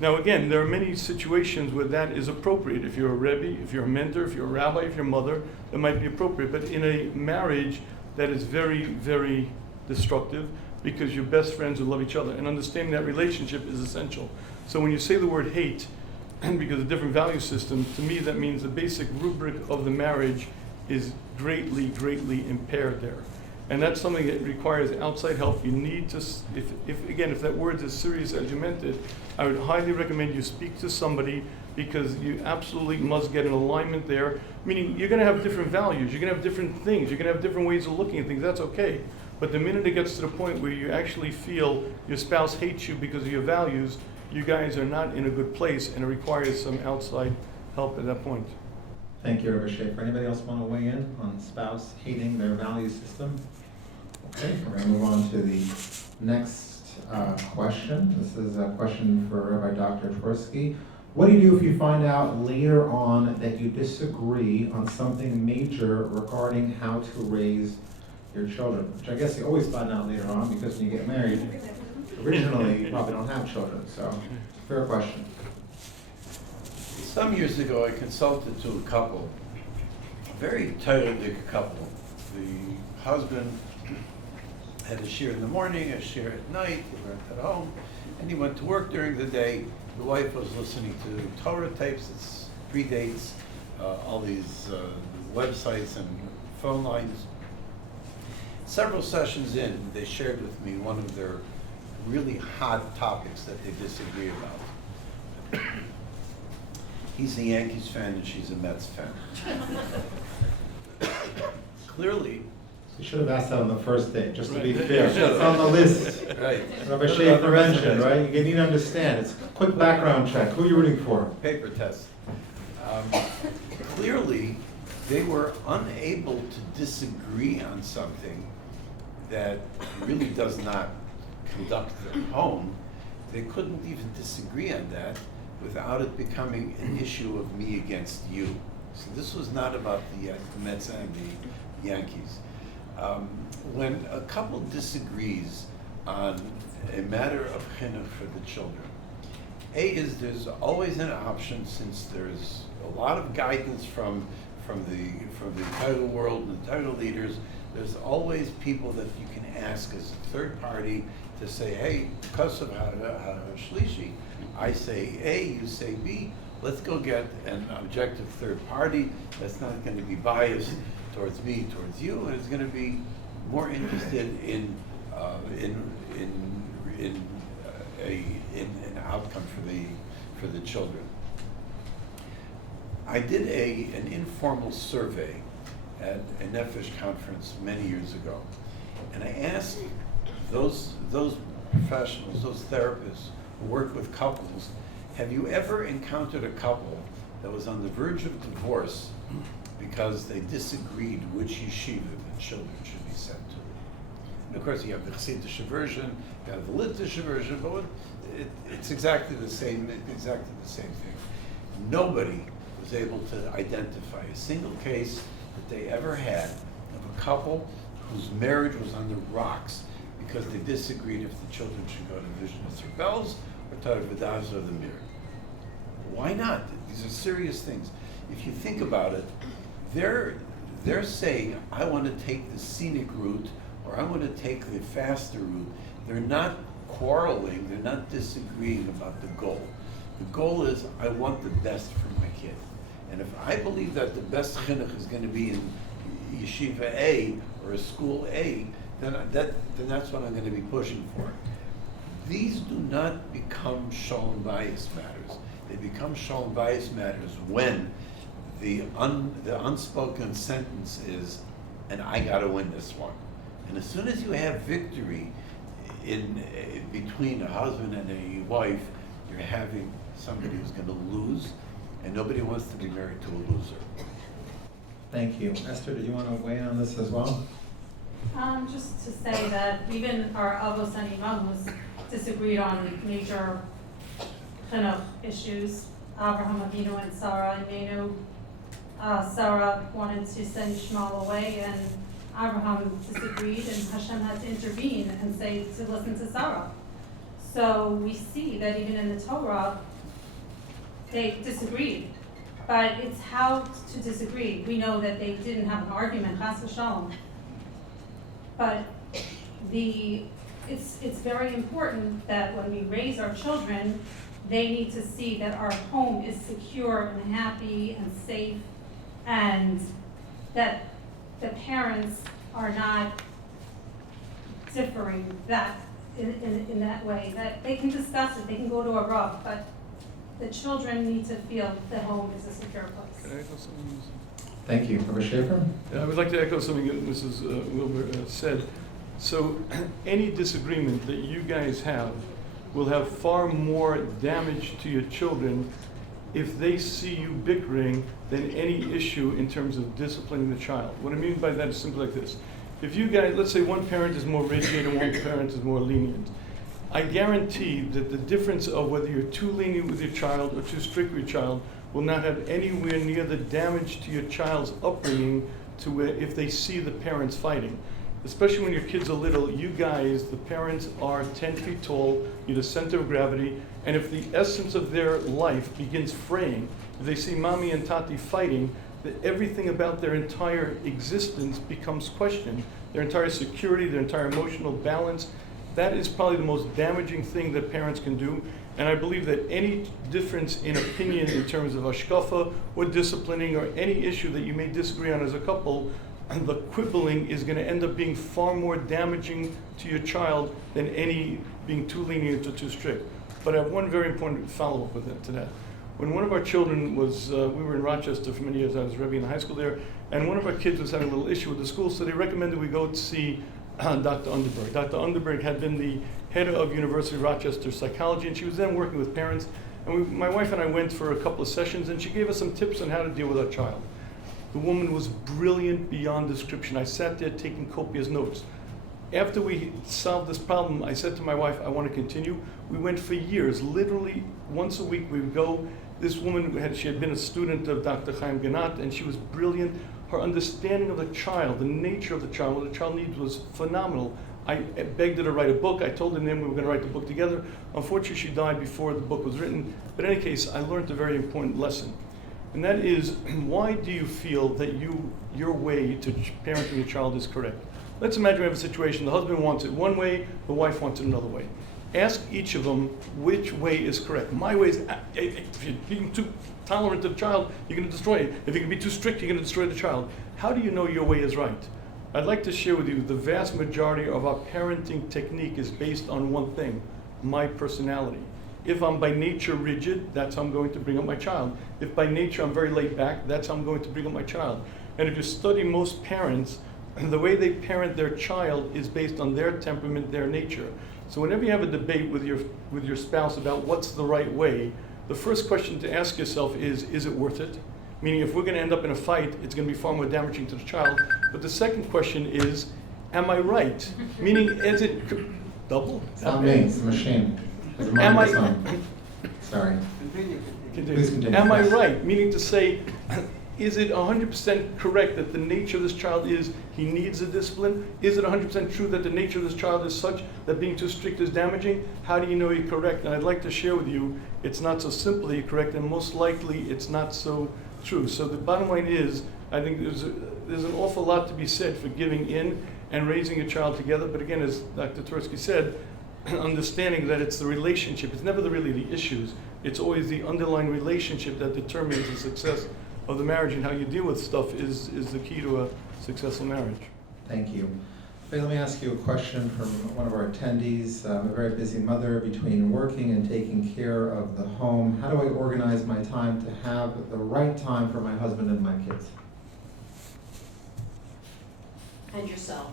Now again, there are many situations where that is appropriate. If you're a Rebbe, if you're a mentor, if you're a rabbi, if you're a mother, that might be appropriate. But in a marriage that is very, very destructive, because you're best friends who love each other, and understanding that relationship is essential. So when you say the word hate, and because of different value system, to me that means the basic rubric of the marriage is greatly, greatly impaired there. And that's something that requires outside help. You need to, if that word is as serious as you meant it, I would highly recommend you speak to somebody, because you absolutely must get an alignment there. Meaning, you're gonna have different values, you're gonna have different things, you're gonna have different ways of looking at things, that's okay. But the minute it gets to the point where you actually feel your spouse hates you because of your values, you guys are not in a good place, and it requires some outside help at that point. Thank you, Rabbi Shafuer. Anybody else want to weigh in on spouse hating their value system? Okay, we're going to move on to the next question. This is a question for Rabbi Dr. Twerski. What do you do if you find out later on that you disagree on something major regarding how to raise your children? Which I guess you always find out later on, because when you get married, originally you probably don't have children. So, fair question. Some years ago, I consulted to a couple, a very Teitelbaum couple. The husband had a share in the morning, a share at night, he worked at home, and he went to work during the day. The wife was listening to Torah tapes, it predates all these websites and phone lines. Several sessions in, they shared with me one of their really hot topics that they disagree about. He's a Yankees fan and she's a Mets fan. Clearly. You should have asked that on the first date, just to be Right. fair. It's on the list. Right. Rabbi Shafuer mentioned, right? You need to understand. It's a quick background check. Who are you rooting for? Paper test. Clearly, they were unable to disagree on something that really does not conduct their home, they couldn't even disagree on that without it becoming an issue of me against you. So this was not about the Mets and the Yankees. When a couple disagrees on a matter of chinuch for the children, there's always an option, since there's a lot of guidance from the title world and the title leaders. There's always people that you can ask as a third party to say, hey, because of Shlishi, I say A, you say B. Let's go get an objective third party that's not going to be biased towards me, towards you, and is going to be more interested in an outcome for the children. I did an informal survey at a Nefesh conference many years ago, and I asked those professionals, those therapists who work with couples, have you ever encountered a couple that was on the verge of divorce because they disagreed which yeshiva the children should be sent to? And of course, you have the Chassidish version, you have the Litvish version, but it's exactly the same thing. Nobody was able to identify a single case that they ever had of a couple whose marriage was on the rocks because they disagreed if the children should go to Vision of Bells or Torah V'Davs or the Mir. Why not? These are serious things. If you think about it, they're saying, I want to take the scenic route, or I want to take the faster route. They're not quarreling, they're not disagreeing about the goal. The goal is, I want the best for my kid. And if I believe that the best chinuch is going to be in yeshiva A or a school A, then that's what I'm going to be pushing for. These do not become Shalom Bayis matters. They become Shalom Bayis matters when the unspoken sentence is, and I got to win this one. And as soon as you have victory between a husband and a wife, you're having somebody who's going to lose, and nobody wants to be married to a loser. Thank you. Esther, do you want to weigh in on this as well? Just to say that even our avos and imamos disagreed on major chinuch issues. Abraham Avinu and Sarah Imenu. Sarah wanted to send Ishmael away, and Abraham disagreed, and Hashem had to intervene and say to listen to Sarah. So we see that even in the Torah, they disagreed. But it's how to disagree. We know that they didn't have an argument, chas v'shalom. But it's very important that when we raise our children, they need to see that our home is secure and happy and safe, and that the parents are not differing that in that way. That they can discuss it, they can go to a rav, but the children need to feel the home is a secure place. Can I echo something? Thank you. Rabbi Shafer? I would like to echo something that Mrs. Wilbur said. So any disagreement that you guys have will have far more damage to your children if they see you bickering than any issue in terms of disciplining the child. What I mean by that is simply like this. If you guys, let's say one parent is more rigid and one parent is more lenient, I guarantee that the difference of whether you're too lenient with your child or too strict with your child will not have anywhere near the damage to your child's upbringing to where if they see the parents fighting. Especially when your kids are little, you guys, the parents are 10 feet tall, you're the center of gravity, and if the essence of their life begins fraying, if they see mommy and tati fighting, that everything about their entire existence becomes questioned. Their entire security, their entire emotional balance, that is probably the most damaging thing that parents can do. And I believe that any difference in opinion in terms of hashkafa or disciplining or any issue that you may disagree on as a couple, the quibbling is going to end up being far more damaging to your child than any being too lenient or too strict. But I have one very important follow-up with it to that. When one of our children was, we were in Rochester for many years, I was Rebbe in the high school there, and one of our kids was having a little issue with the school, so they recommended we go to see Dr. Underberg. Dr. Underberg had been the head of University of Rochester psychology, and she was then working with parents. And my wife and I went for a couple of sessions, and she gave us some tips on how to deal with our child. The woman was brilliant beyond description. I sat there taking copious notes. after we solved this problem, I said to my wife, I want to continue. We went for years, literally once a week we would go. This woman, she had been a student of Dr. Chaim Ganat, and she was brilliant. Her understanding of the child, the nature of the child, what the child needs was phenomenal. I begged her to write a book. I told her then we were going to write the book together. Unfortunately, she died before the book was written. But in any case, I learned a very important lesson. And that is, why do you feel that your way to parenting a child is correct? Let's imagine we have a situation, the husband wants it one way, the wife wants it another way. Ask each of them which way is correct. My way is, if you're being too tolerant of the child, you're going to destroy it. If you can be too strict, you're going to destroy the child. How do you know your way is right? I'd like to share with you the vast majority of our parenting technique is based on one thing, my personality. If I'm by nature rigid, that's how I'm going to bring up my child. If by nature I'm very laid back, that's how I'm going to bring up my child. And if you study most parents, the way they parent their child is based on their temperament, their nature. So whenever you have a debate with your spouse about what's the right way, the first question to ask yourself is it worth it? Meaning if we're going to end up in a fight, it's going to be far more damaging to the child. But the second question is, am I right? Meaning, is it double? It's not me, it's the machine. It's the Am I? microphone. Sorry. Please continue. Am I right? Meaning to say, is it 100% correct that the nature of this child is he needs a discipline? Is it 100% true that the nature of this child is such that being too strict is damaging? How do you know you're correct? And I'd like to share with you, it's not so simple that you're correct, and most likely it's not so true. So the bottom line is, I think there's an awful lot to be said for giving in and raising a child together. But again, as Dr. Twerski said, understanding that it's the relationship, it's never really the issues, it's always the underlying relationship that determines the success of the marriage, and how you deal with stuff is the key to a successful marriage. Thank you. Faye, let me ask you a question from one of our attendees. I'm a very busy mother between working and taking care of the home. How do I organize my time to have the right time for my husband and my kids? And yourself.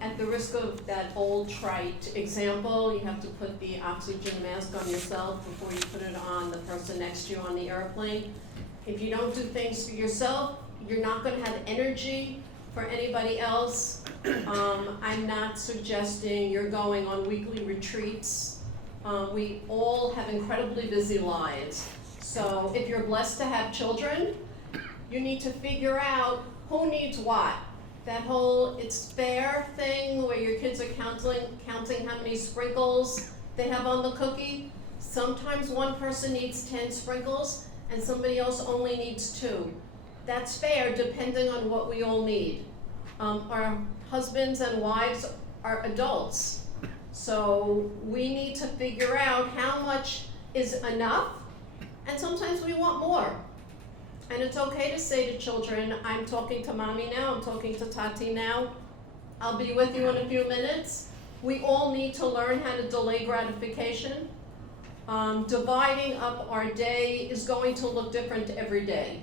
At the risk of that old trite example, you have to put the oxygen mask on yourself before you put it on the person next to you on the airplane. If you don't do things for yourself, you're not going to have energy for anybody else. I'm not suggesting you're going on weekly retreats. We all have incredibly busy lives. So if you're blessed to have children, you need to figure out who needs what. That whole it's fair thing where your kids are counting how many sprinkles they have on the cookie. Sometimes one person needs 10 sprinkles and somebody else only needs 2. That's fair depending on what we all need. Our husbands and wives are adults, so we need to figure out how much is enough, and sometimes we want more. And it's okay to say to children, I'm talking to mommy now, I'm talking to Tati now, I'll be with you in a few minutes. We all need to learn how to delay gratification. Dividing up our day is going to look different every day.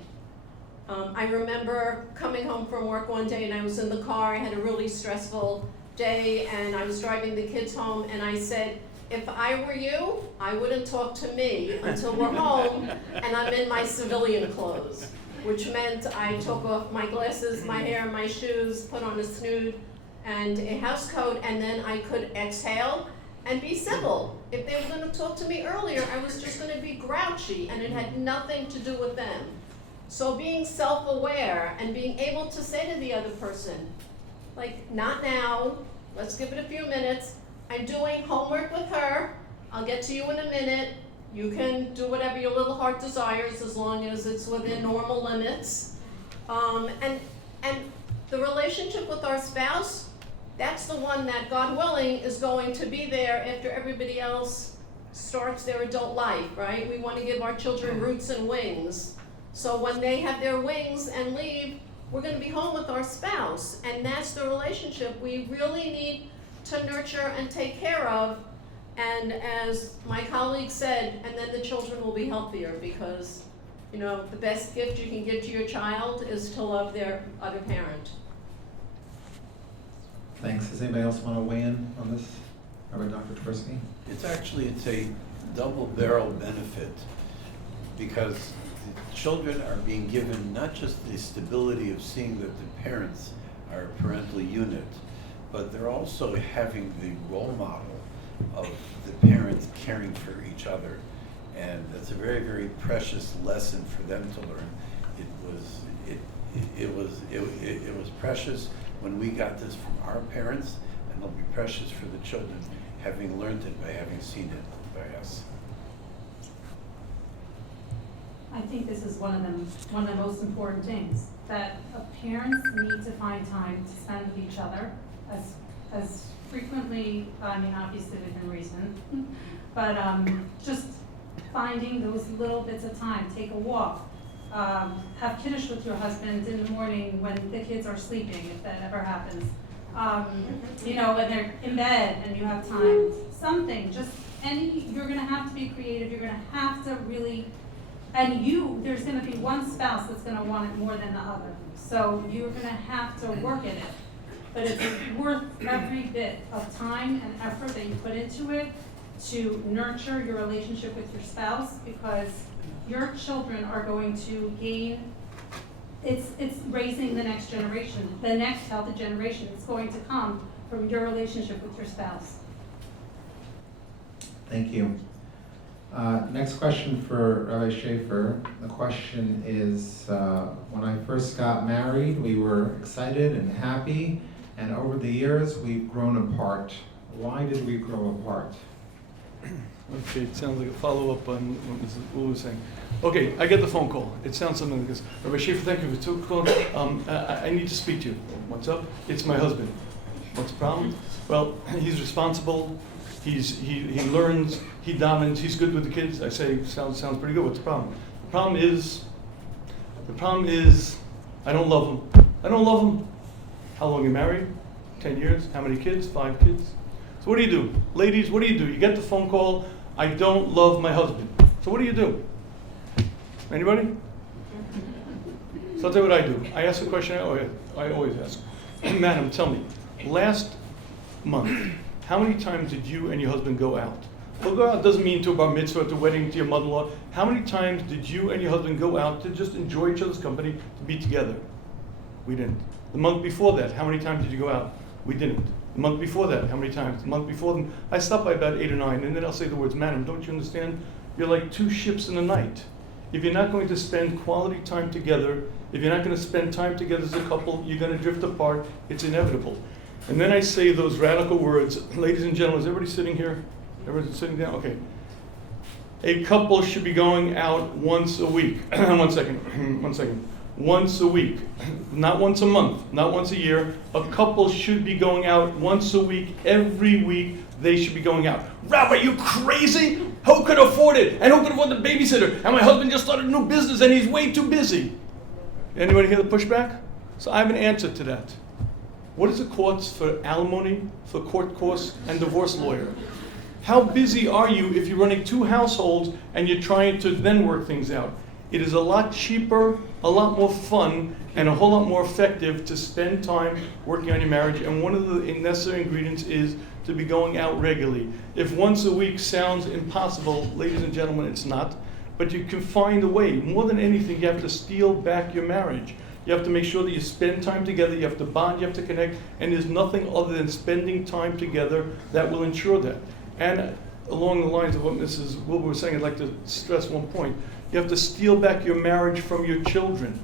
I remember coming home from work one day and I was in the car, I had a really stressful day and I was driving the kids home and I said, if I were you, I wouldn't talk to me until we're home and I'm in my civilian clothes, which meant I took off my glasses, my hair, my shoes, put on a snood and a house coat, and then I could exhale and be civil. If they were going to talk to me earlier, I was just going to be grouchy and it had nothing to do with them. So being self-aware and being able to say to the other person, like, not now, let's give it a few minutes, I'm doing homework with her, I'll get to you in a minute, you can do whatever your little heart desires as long as it's within normal limits. And the relationship with our spouse, that's the one that, God willing, is going to be there after everybody else starts their adult life, right? We want to give our children roots and wings. So when they have their wings and leave, we're going to be home with our spouse, and that's the relationship we really need to nurture and take care of. And as my colleague said, and then the children will be healthier, because, you know, the best gift you can give to your child is to love their other parent. Thanks. Does anybody else want to weigh in on this? Rabbi Dr. Twerski? It's a double barrel benefit, because the children are being given not just the stability of seeing that the parents are a parental unit, but they're also having the role model of the parents caring for each other. And that's a very, very precious lesson for them to learn. It was precious when we got this from our parents, and it'll be precious for the children having learned it by having seen it by us. I think this is one of the most important things, that parents need to find time to spend with each other as frequently, I mean, obviously within reason, but just finding those little bits of time, take a walk, have kiddush with your husband in the morning when the kids are sleeping, if that ever happens. You know, when they're in bed and you have time, something, just you're gonna have to be creative, you're gonna have to really, there's gonna be one spouse that's gonna want it more than the other. So you're gonna have to work at it. But it's worth every bit of time and effort that you put into it to nurture your relationship with your spouse, because your children are going to gain, it's raising the next generation. The next healthy generation is going to come from your relationship with your spouse. Thank you. Next question for Rabbi Shafuer. The question is, when I first got married, we were excited and happy, and over the years, we've grown apart. Why did we grow apart? Okay, it sounds like a follow-up on what Mrs. Wu was saying. Okay, I get the phone call. It sounds something like this. Rabbi Shafuer, thank you for calling. I need to speak to you. What's up? It's my husband. What's the problem? Well, he's responsible. He learns. He dominates. He's good with the kids. I say, sounds pretty good. What's the problem? The problem is, I don't love him. I don't love him. How long you married? 10 years. How many kids? 5 kids. So what do you do? Ladies, what do? You get the phone call, I don't love my husband. So what do you do? Anybody? So I'll tell you what I do. I ask a question I always ask. Madam, tell me, last month, how many times did you and your husband go out? Well, go out doesn't mean to a bar mitzvah, to a wedding, to your mother-in-law. How many times did you and your husband go out to just enjoy each other's company, to be together? We didn't. The month before that, how many times did you go out? We didn't. The month before that, how many times? The month before them, I stopped by about 8 or 9, and then I'll say the words, Madam, don't you understand? You're like 2 ships in the night. If you're not going to spend quality time together, if you're not going to spend time together as a couple, you're going to drift apart. It's inevitable. And then I say those radical words, ladies and gentlemen, is everybody sitting here? Everyone's sitting down? Okay. A couple should be going out once a week. One second. Once a week, not once a month, not once a year. A couple should be going out once a week. Every week they should be going out. Rabbi, are you crazy? Who could afford it? And who could afford the babysitter? And my husband just started a new business and he's way too busy. Anybody hear the pushback? So I have an answer to that. What is the costs for alimony, for court costs, and divorce lawyer? How busy are you if you're running 2 households and you're trying to then work things out? It is a lot cheaper, a lot more fun, and a whole lot more effective to spend time working on your marriage. And one of the necessary ingredients is to be going out regularly. If once a week sounds impossible, ladies and gentlemen, it's not. But you can find a way. More than anything, you have to steal back your marriage. You have to make sure that you spend time together, you have to bond, you have to connect, and there's nothing other than spending time together that will ensure that. And along the lines of what Mrs. Wilbur was saying, I'd like to stress one point. You have to steal back your marriage from your children.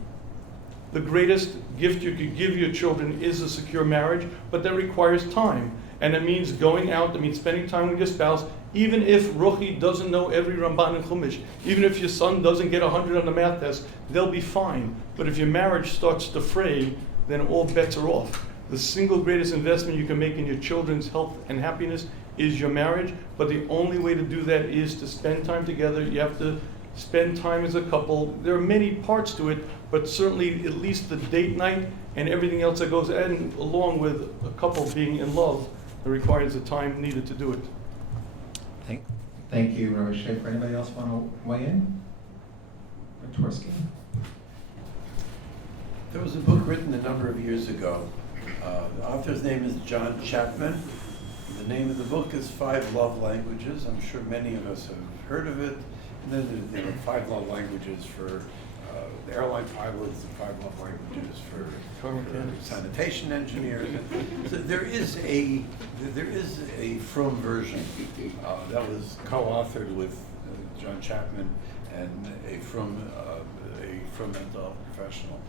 The greatest gift you could give your children is a secure marriage, but that requires time. And it means going out, it means spending time with your spouse, even if Ruchi doesn't know every Ramban and Chumash, even if your son doesn't get 100 on the math test, they'll be fine. But if your marriage starts to fray, then all bets are off. The single greatest investment you can make in your children's health and happiness is your marriage, but the only way to do that is to spend time together. You have to spend time as a couple. There are many parts to it, but certainly at least the date night and everything else that goes in, along with a couple being in love, that requires the time needed to do it. Thank you, Rabbi Shafuer. Anybody else want to weigh in? Twerski. There was a book written a number of years ago. The author's name is John Chapman. The name of the book is 5 Love Languages. I'm sure many of us have heard of it. And then there are 5 love languages for airline pilots, the 5 love languages for sanitation engineers. So there is a Frum version that was co-authored with John Chapman and a Frum mental health professional.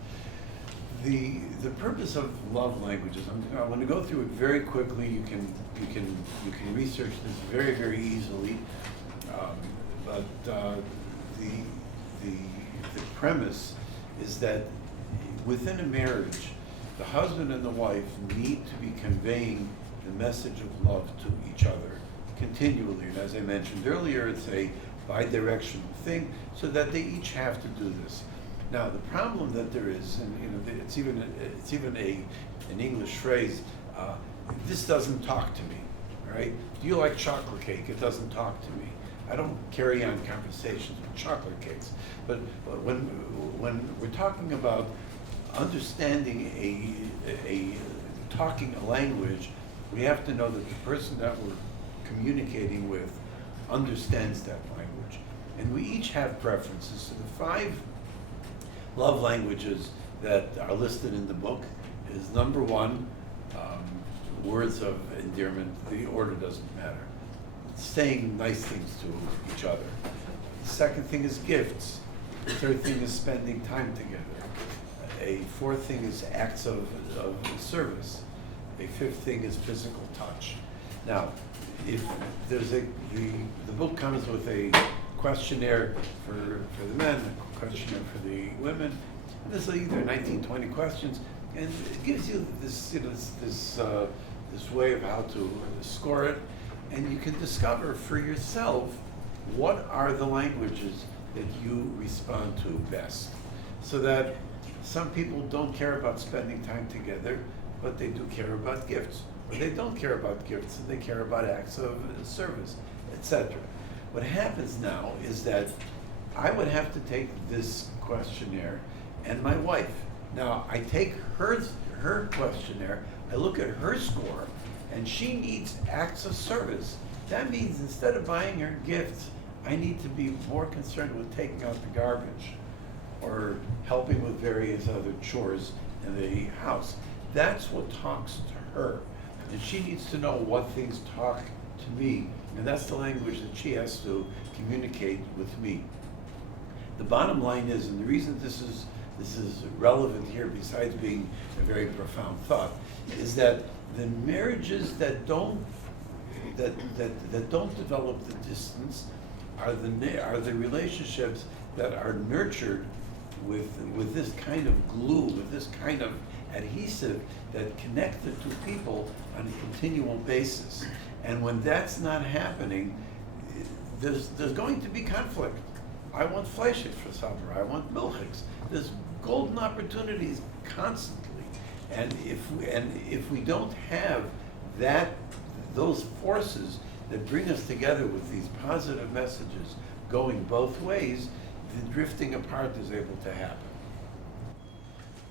The purpose of love languages, I'm going to go through it very quickly. You can research this very, very easily. But the premise is that within a marriage, the husband and the wife need to be conveying the message of love to each other continually. And as I mentioned earlier, it's a bi-directional thing, so that they each have to do this. Now, the problem that there is, and it's even an English phrase, this doesn't talk to me, right? Do you like chocolate cake? It doesn't talk to me. I don't carry on conversations with chocolate cakes. But when we're talking about understanding a talking a language, we have to know that the person that we're communicating with understands that language. And we each have preferences. So the 5 love languages that are listed in the book is number 1, words of endearment. The order doesn't matter. Saying nice things to each other. The second thing is gifts. The third thing is spending time together. A fourth thing is acts of service. A fifth thing is physical touch. Now, if there's the book comes with a questionnaire for the men, a questionnaire for the women. And there's either 19, 20 questions, and it gives you this this way of how to score it, and you can discover for yourself what are the languages that you respond to best. So that some people don't care about spending time together, but they do care about gifts. Or they don't care about gifts and they care about acts of service, etc. What happens now is that I would have to take this questionnaire and my wife. Now I take her questionnaire, I look at her score, and she needs acts of service. That means instead of buying her gifts, I need to be more concerned with taking out the garbage or helping with various other chores in the house. That's what talks to her. And she needs to know what things talk to me. And that's the language that she has to communicate with me. The bottom line is, and the reason this is relevant here, besides being a very profound thought, is that the marriages that don't develop the distance are the relationships that are nurtured with this kind of glue, with this kind of adhesive that connect the two people on a continual basis. And when that's not happening, there's going to be conflict. I want Fleischig for supper. I want Milchigs. There's golden opportunities constantly. And if we don't have those forces that bring us together with these positive messages going both ways, the drifting apart is able to happen.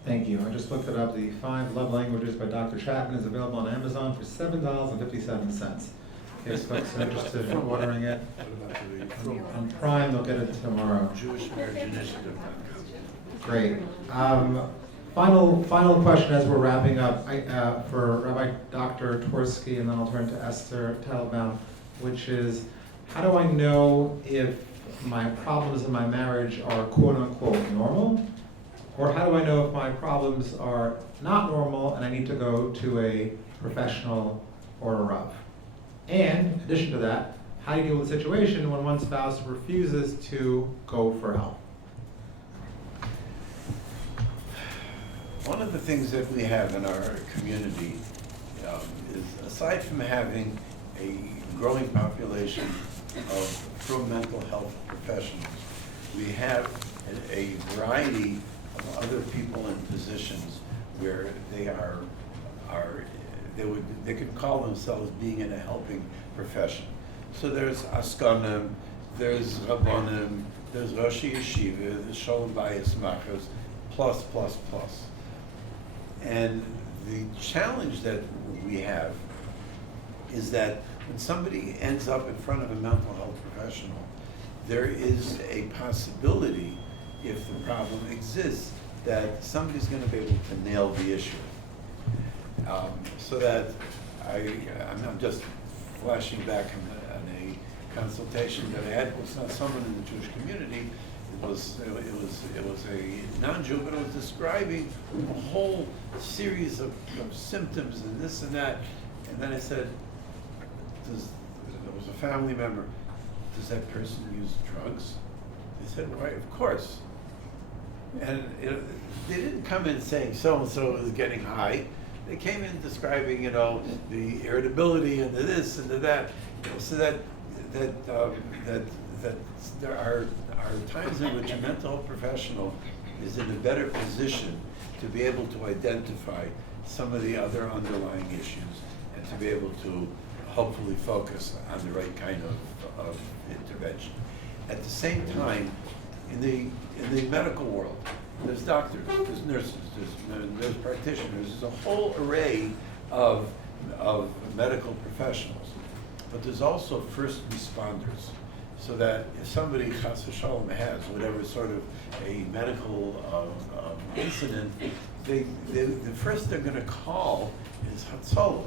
Thank you. I just looked it up. The 5 Love Languages by Dr. Chapman is available on Amazon for $7.57. In case folks are interested in ordering it. On Prime, they'll get it tomorrow. Jewish Marriage Initiative. Great. Final question as we're wrapping up for Rabbi Dr. Twerski, and then I'll turn to Esther Teitelbaum, which is, how do I know if my problems in my marriage are quote-unquote normal? Or how do I know if my problems are not normal and I need to go to a professional or a Rav? And in addition to that, how do you deal with the situation when one spouse refuses to go for help? One of the things that we have in our community is, aside from having a growing population of pro-mental health professionals, we have a variety of other people in positions where they could call themselves being in a helping profession. So there's Askanim, there's Rabbanim, there's Roshi Yeshiva, there's Shalom Bayis Machas, plus. And the challenge that we have is that when somebody ends up in front of a mental health professional, there is a possibility if the problem exists, that somebody's gonna be able to nail the issue. So that I'm just flashing back on a consultation that I had with someone in the Jewish community. It was a non-Jew, but it was describing a whole series of symptoms and this and that. And then I said, there was a family member, does that person use drugs? They said, why, of course. And they didn't come in saying so-and-so is getting high. They came in describing, the irritability and the this and the that, so that there are times in which a mental health professional is in a better position to be able to identify some of the other underlying issues and to be able to hopefully focus on the right kind of intervention. At the same time, in the medical world, there's doctors, there's nurses, there's nurse practitioners, there's a whole array of medical professionals. But there's also first responders, so that if somebody, chas v'shalom, has whatever sort of a medical incident, the first they're gonna call is Hatzalah,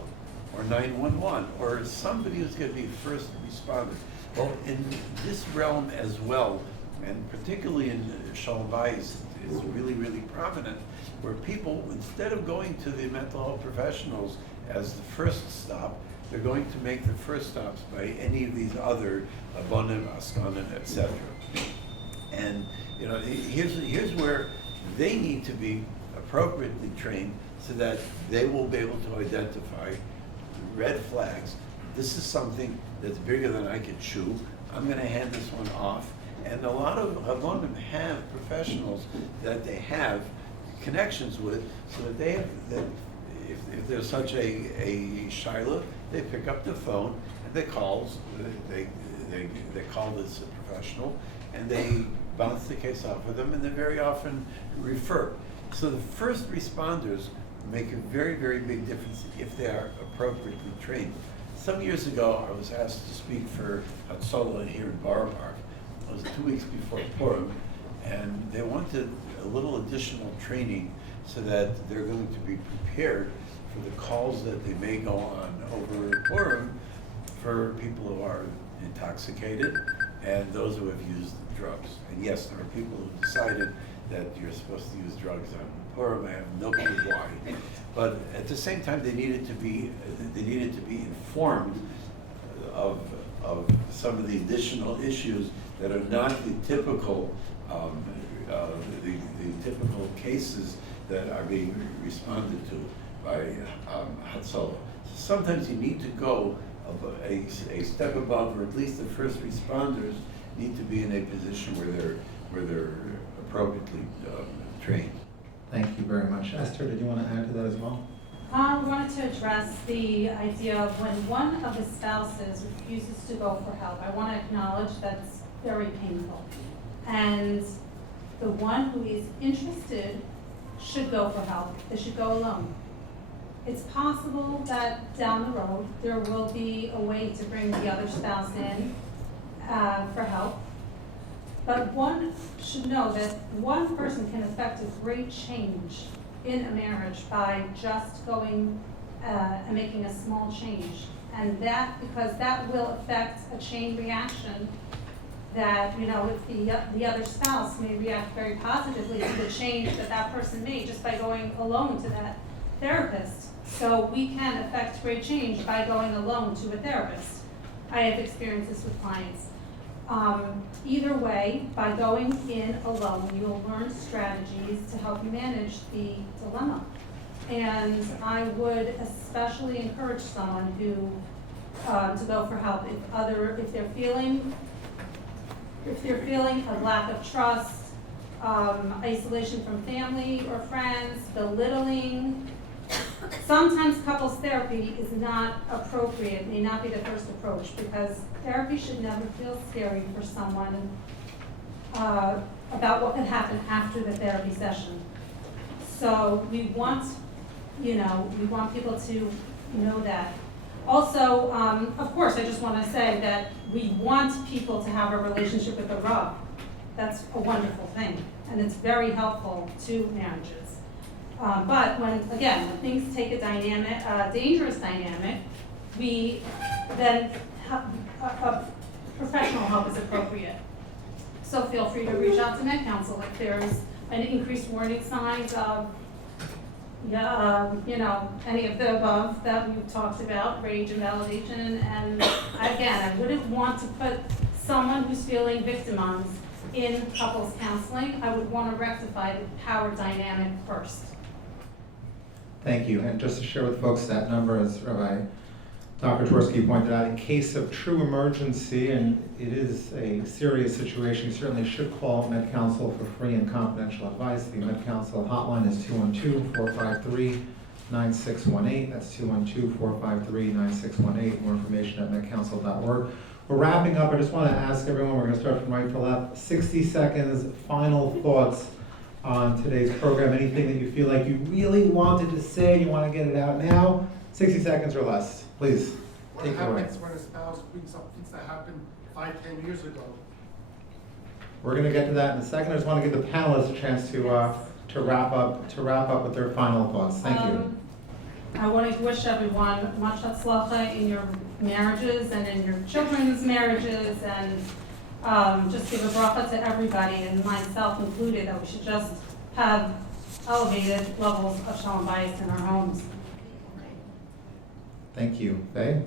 or 911, or somebody who's gonna be first responder. Well, in this realm as well, and particularly in Shalom Bayis, is really, really prominent, where people, instead of going to the mental health professionals as the first stop, they're going to make the first stops by any of these other abonim, askanim, etc. And here's where they need to be appropriately trained so that they will be able to identify red flags. This is something that's bigger than I can chew. I'm going to hand this one off. And a lot of abonim have professionals that they have connections with, so that they have that. If there's such a shiloh, they pick up the phone and they call this professional, and they bounce the case off with them, and they very often refer. So the first responders make a very, very big difference if they are appropriately trained. Some years ago, I was asked to speak for Hatzalah here in Boro Park. It was 2 weeks before Purim, and they wanted a little additional training so that they're going to be prepared for the calls that they may go on over Purim for people who are intoxicated and those who have used drugs. And yes, there are people who decided that you're supposed to use drugs on Purim. I have no clue why. But at the same time, they needed to be informed of some of the additional issues that are not the typical the typical cases that are being responded to by Hatzalah. Sometimes you need to go a step above, or at least the first responders need to be in a position where they're appropriately trained. Thank you very much. Esther, did you want to add to that as well? I wanted to address the idea of when one of the spouses refuses to go for help. I want to acknowledge that's very painful. And the one who is interested should go for help. They should go alone. It's possible that down the road there will be a way to bring the other spouse in for help. But one should know that one person can affect a great change in a marriage by just going and making a small change. And because that will affect a chain reaction that, if the other spouse may react very positively to the change that person made just by going alone to that therapist. So we can affect great change by going alone to a therapist. I have experiences with clients. Either way, by going in alone, you'll learn strategies to help you manage the dilemma. And I would especially encourage someone who to go for help if they're feeling a lack of trust, isolation from family or friends, belittling. Sometimes couples therapy is not appropriate, may not be the first approach, because therapy should never feel scary for someone about what could happen after the therapy session. So we want people to know that. Also, of course, I just want to say that we want people to have a relationship with the Rav. That's a wonderful thing. and it's very helpful to marriages. But when things take a dangerous dynamic, we then professional help is appropriate. So feel free to reach out to Med Council if there's an increased warning signs of, any of the above that we've talked about, rage and validation. And again, I wouldn't want to put someone who's feeling victimized in couples counseling. I would want to rectify the power dynamic first. Thank you. And just to share with folks that number, as Rabbi Dr. Twerski pointed out, in case of true emergency, and it is a serious situation, you certainly should call Med Council for free and confidential advice. The Med Council hotline is 212-453-9618. That's 212-453-9618. More information at medcouncil.org. We're wrapping up. I just want to ask everyone, we're going to start from right to left, 60 seconds, final thoughts on today's program. Anything that you feel like you really wanted to say, you want to get it out now? 60 seconds or less. Please, take it away. What happens when a spouse brings up things that happened 5-10 years ago? We're going to get to that in a second. I just want to give the panelists a chance to wrap up with their final thoughts. Thank you. I want to wish everyone much hatzlacha in your marriages and in your children's marriages, and just give a bracha to everybody, and myself included, that we should just have elevated levels of Shalom Bayis in our homes. Thank you. Faye?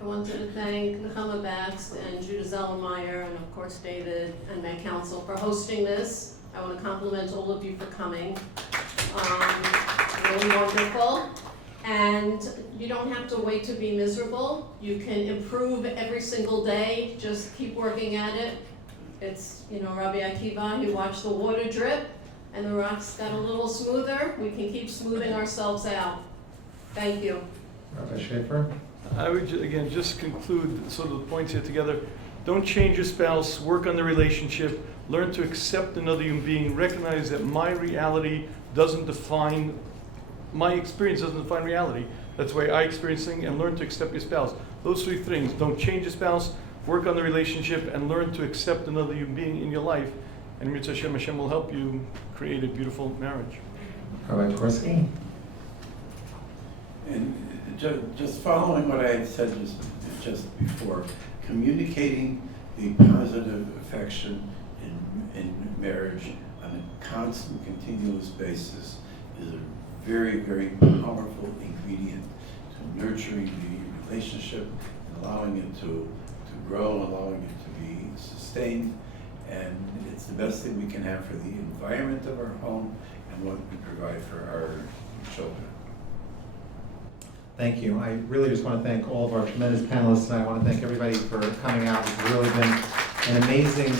I wanted to thank Nechama Baxt and Judah Zellermeyer, and of course David and Med Council for hosting this. I want to compliment all of you for coming. Really wonderful. And you don't have to wait to be miserable. You can improve every single day. Just keep working at it. It's, Rabbi Akiva, he watched the water drip and the rocks got a little smoother. We can keep smoothing ourselves out. Thank you. Rabbi Shafuer? I would, again, just conclude sort of the points here together. Don't change your spouse, work on the relationship, learn to accept another human being, recognize that my experience doesn't define reality. That's the way I experience things, and learn to accept your spouse. Those three things. Don't change your spouse, work on the relationship, and learn to accept another human being in your life. And Mitzvah Hashem will help you create a beautiful marriage. Rabbi Twerski? And just following what I had said just before, communicating the positive affection in marriage on a constant, continuous basis is a very, very powerful ingredient to nurturing the relationship, and allowing it to grow, allowing it to be sustained. And it's the best thing we can have for the environment of our home and what we provide for our children. Thank you. I really just want to thank all of our tremendous panelists, and I want to thank everybody for coming out. It's really been an amazing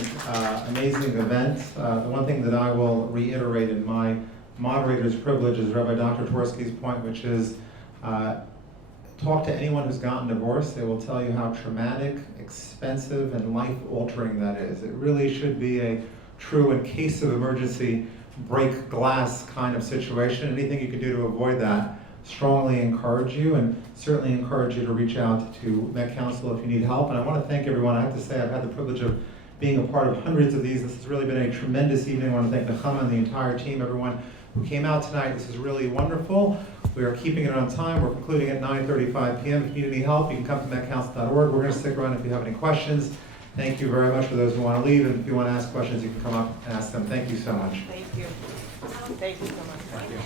event. The one thing that I will reiterate in my moderator's privilege is Rabbi Dr. Twerski's point, which is talk to anyone who's gotten divorced. They will tell you how traumatic, expensive, and life-altering that is. It really should be a true, in case of emergency, break glass kind of situation. Anything you can do to avoid that, strongly encourage you, and certainly encourage you to reach out to Met Council if you need help. And I want to thank everyone. I have to say I've had the privilege of being a part of hundreds of these. This has really been a tremendous evening. I want to thank Nechama and the entire team, everyone who came out tonight. This is really wonderful. We are keeping it on time. We're concluding at 9:35 p.m. If you need any help, you can come to medcouncil.org. We're going to stick around if you have any questions. Thank you very much for those who want to leave. And if you want to ask questions, you can come up and ask them. Thank you so much. Thank you. Thank you so much. Thank you.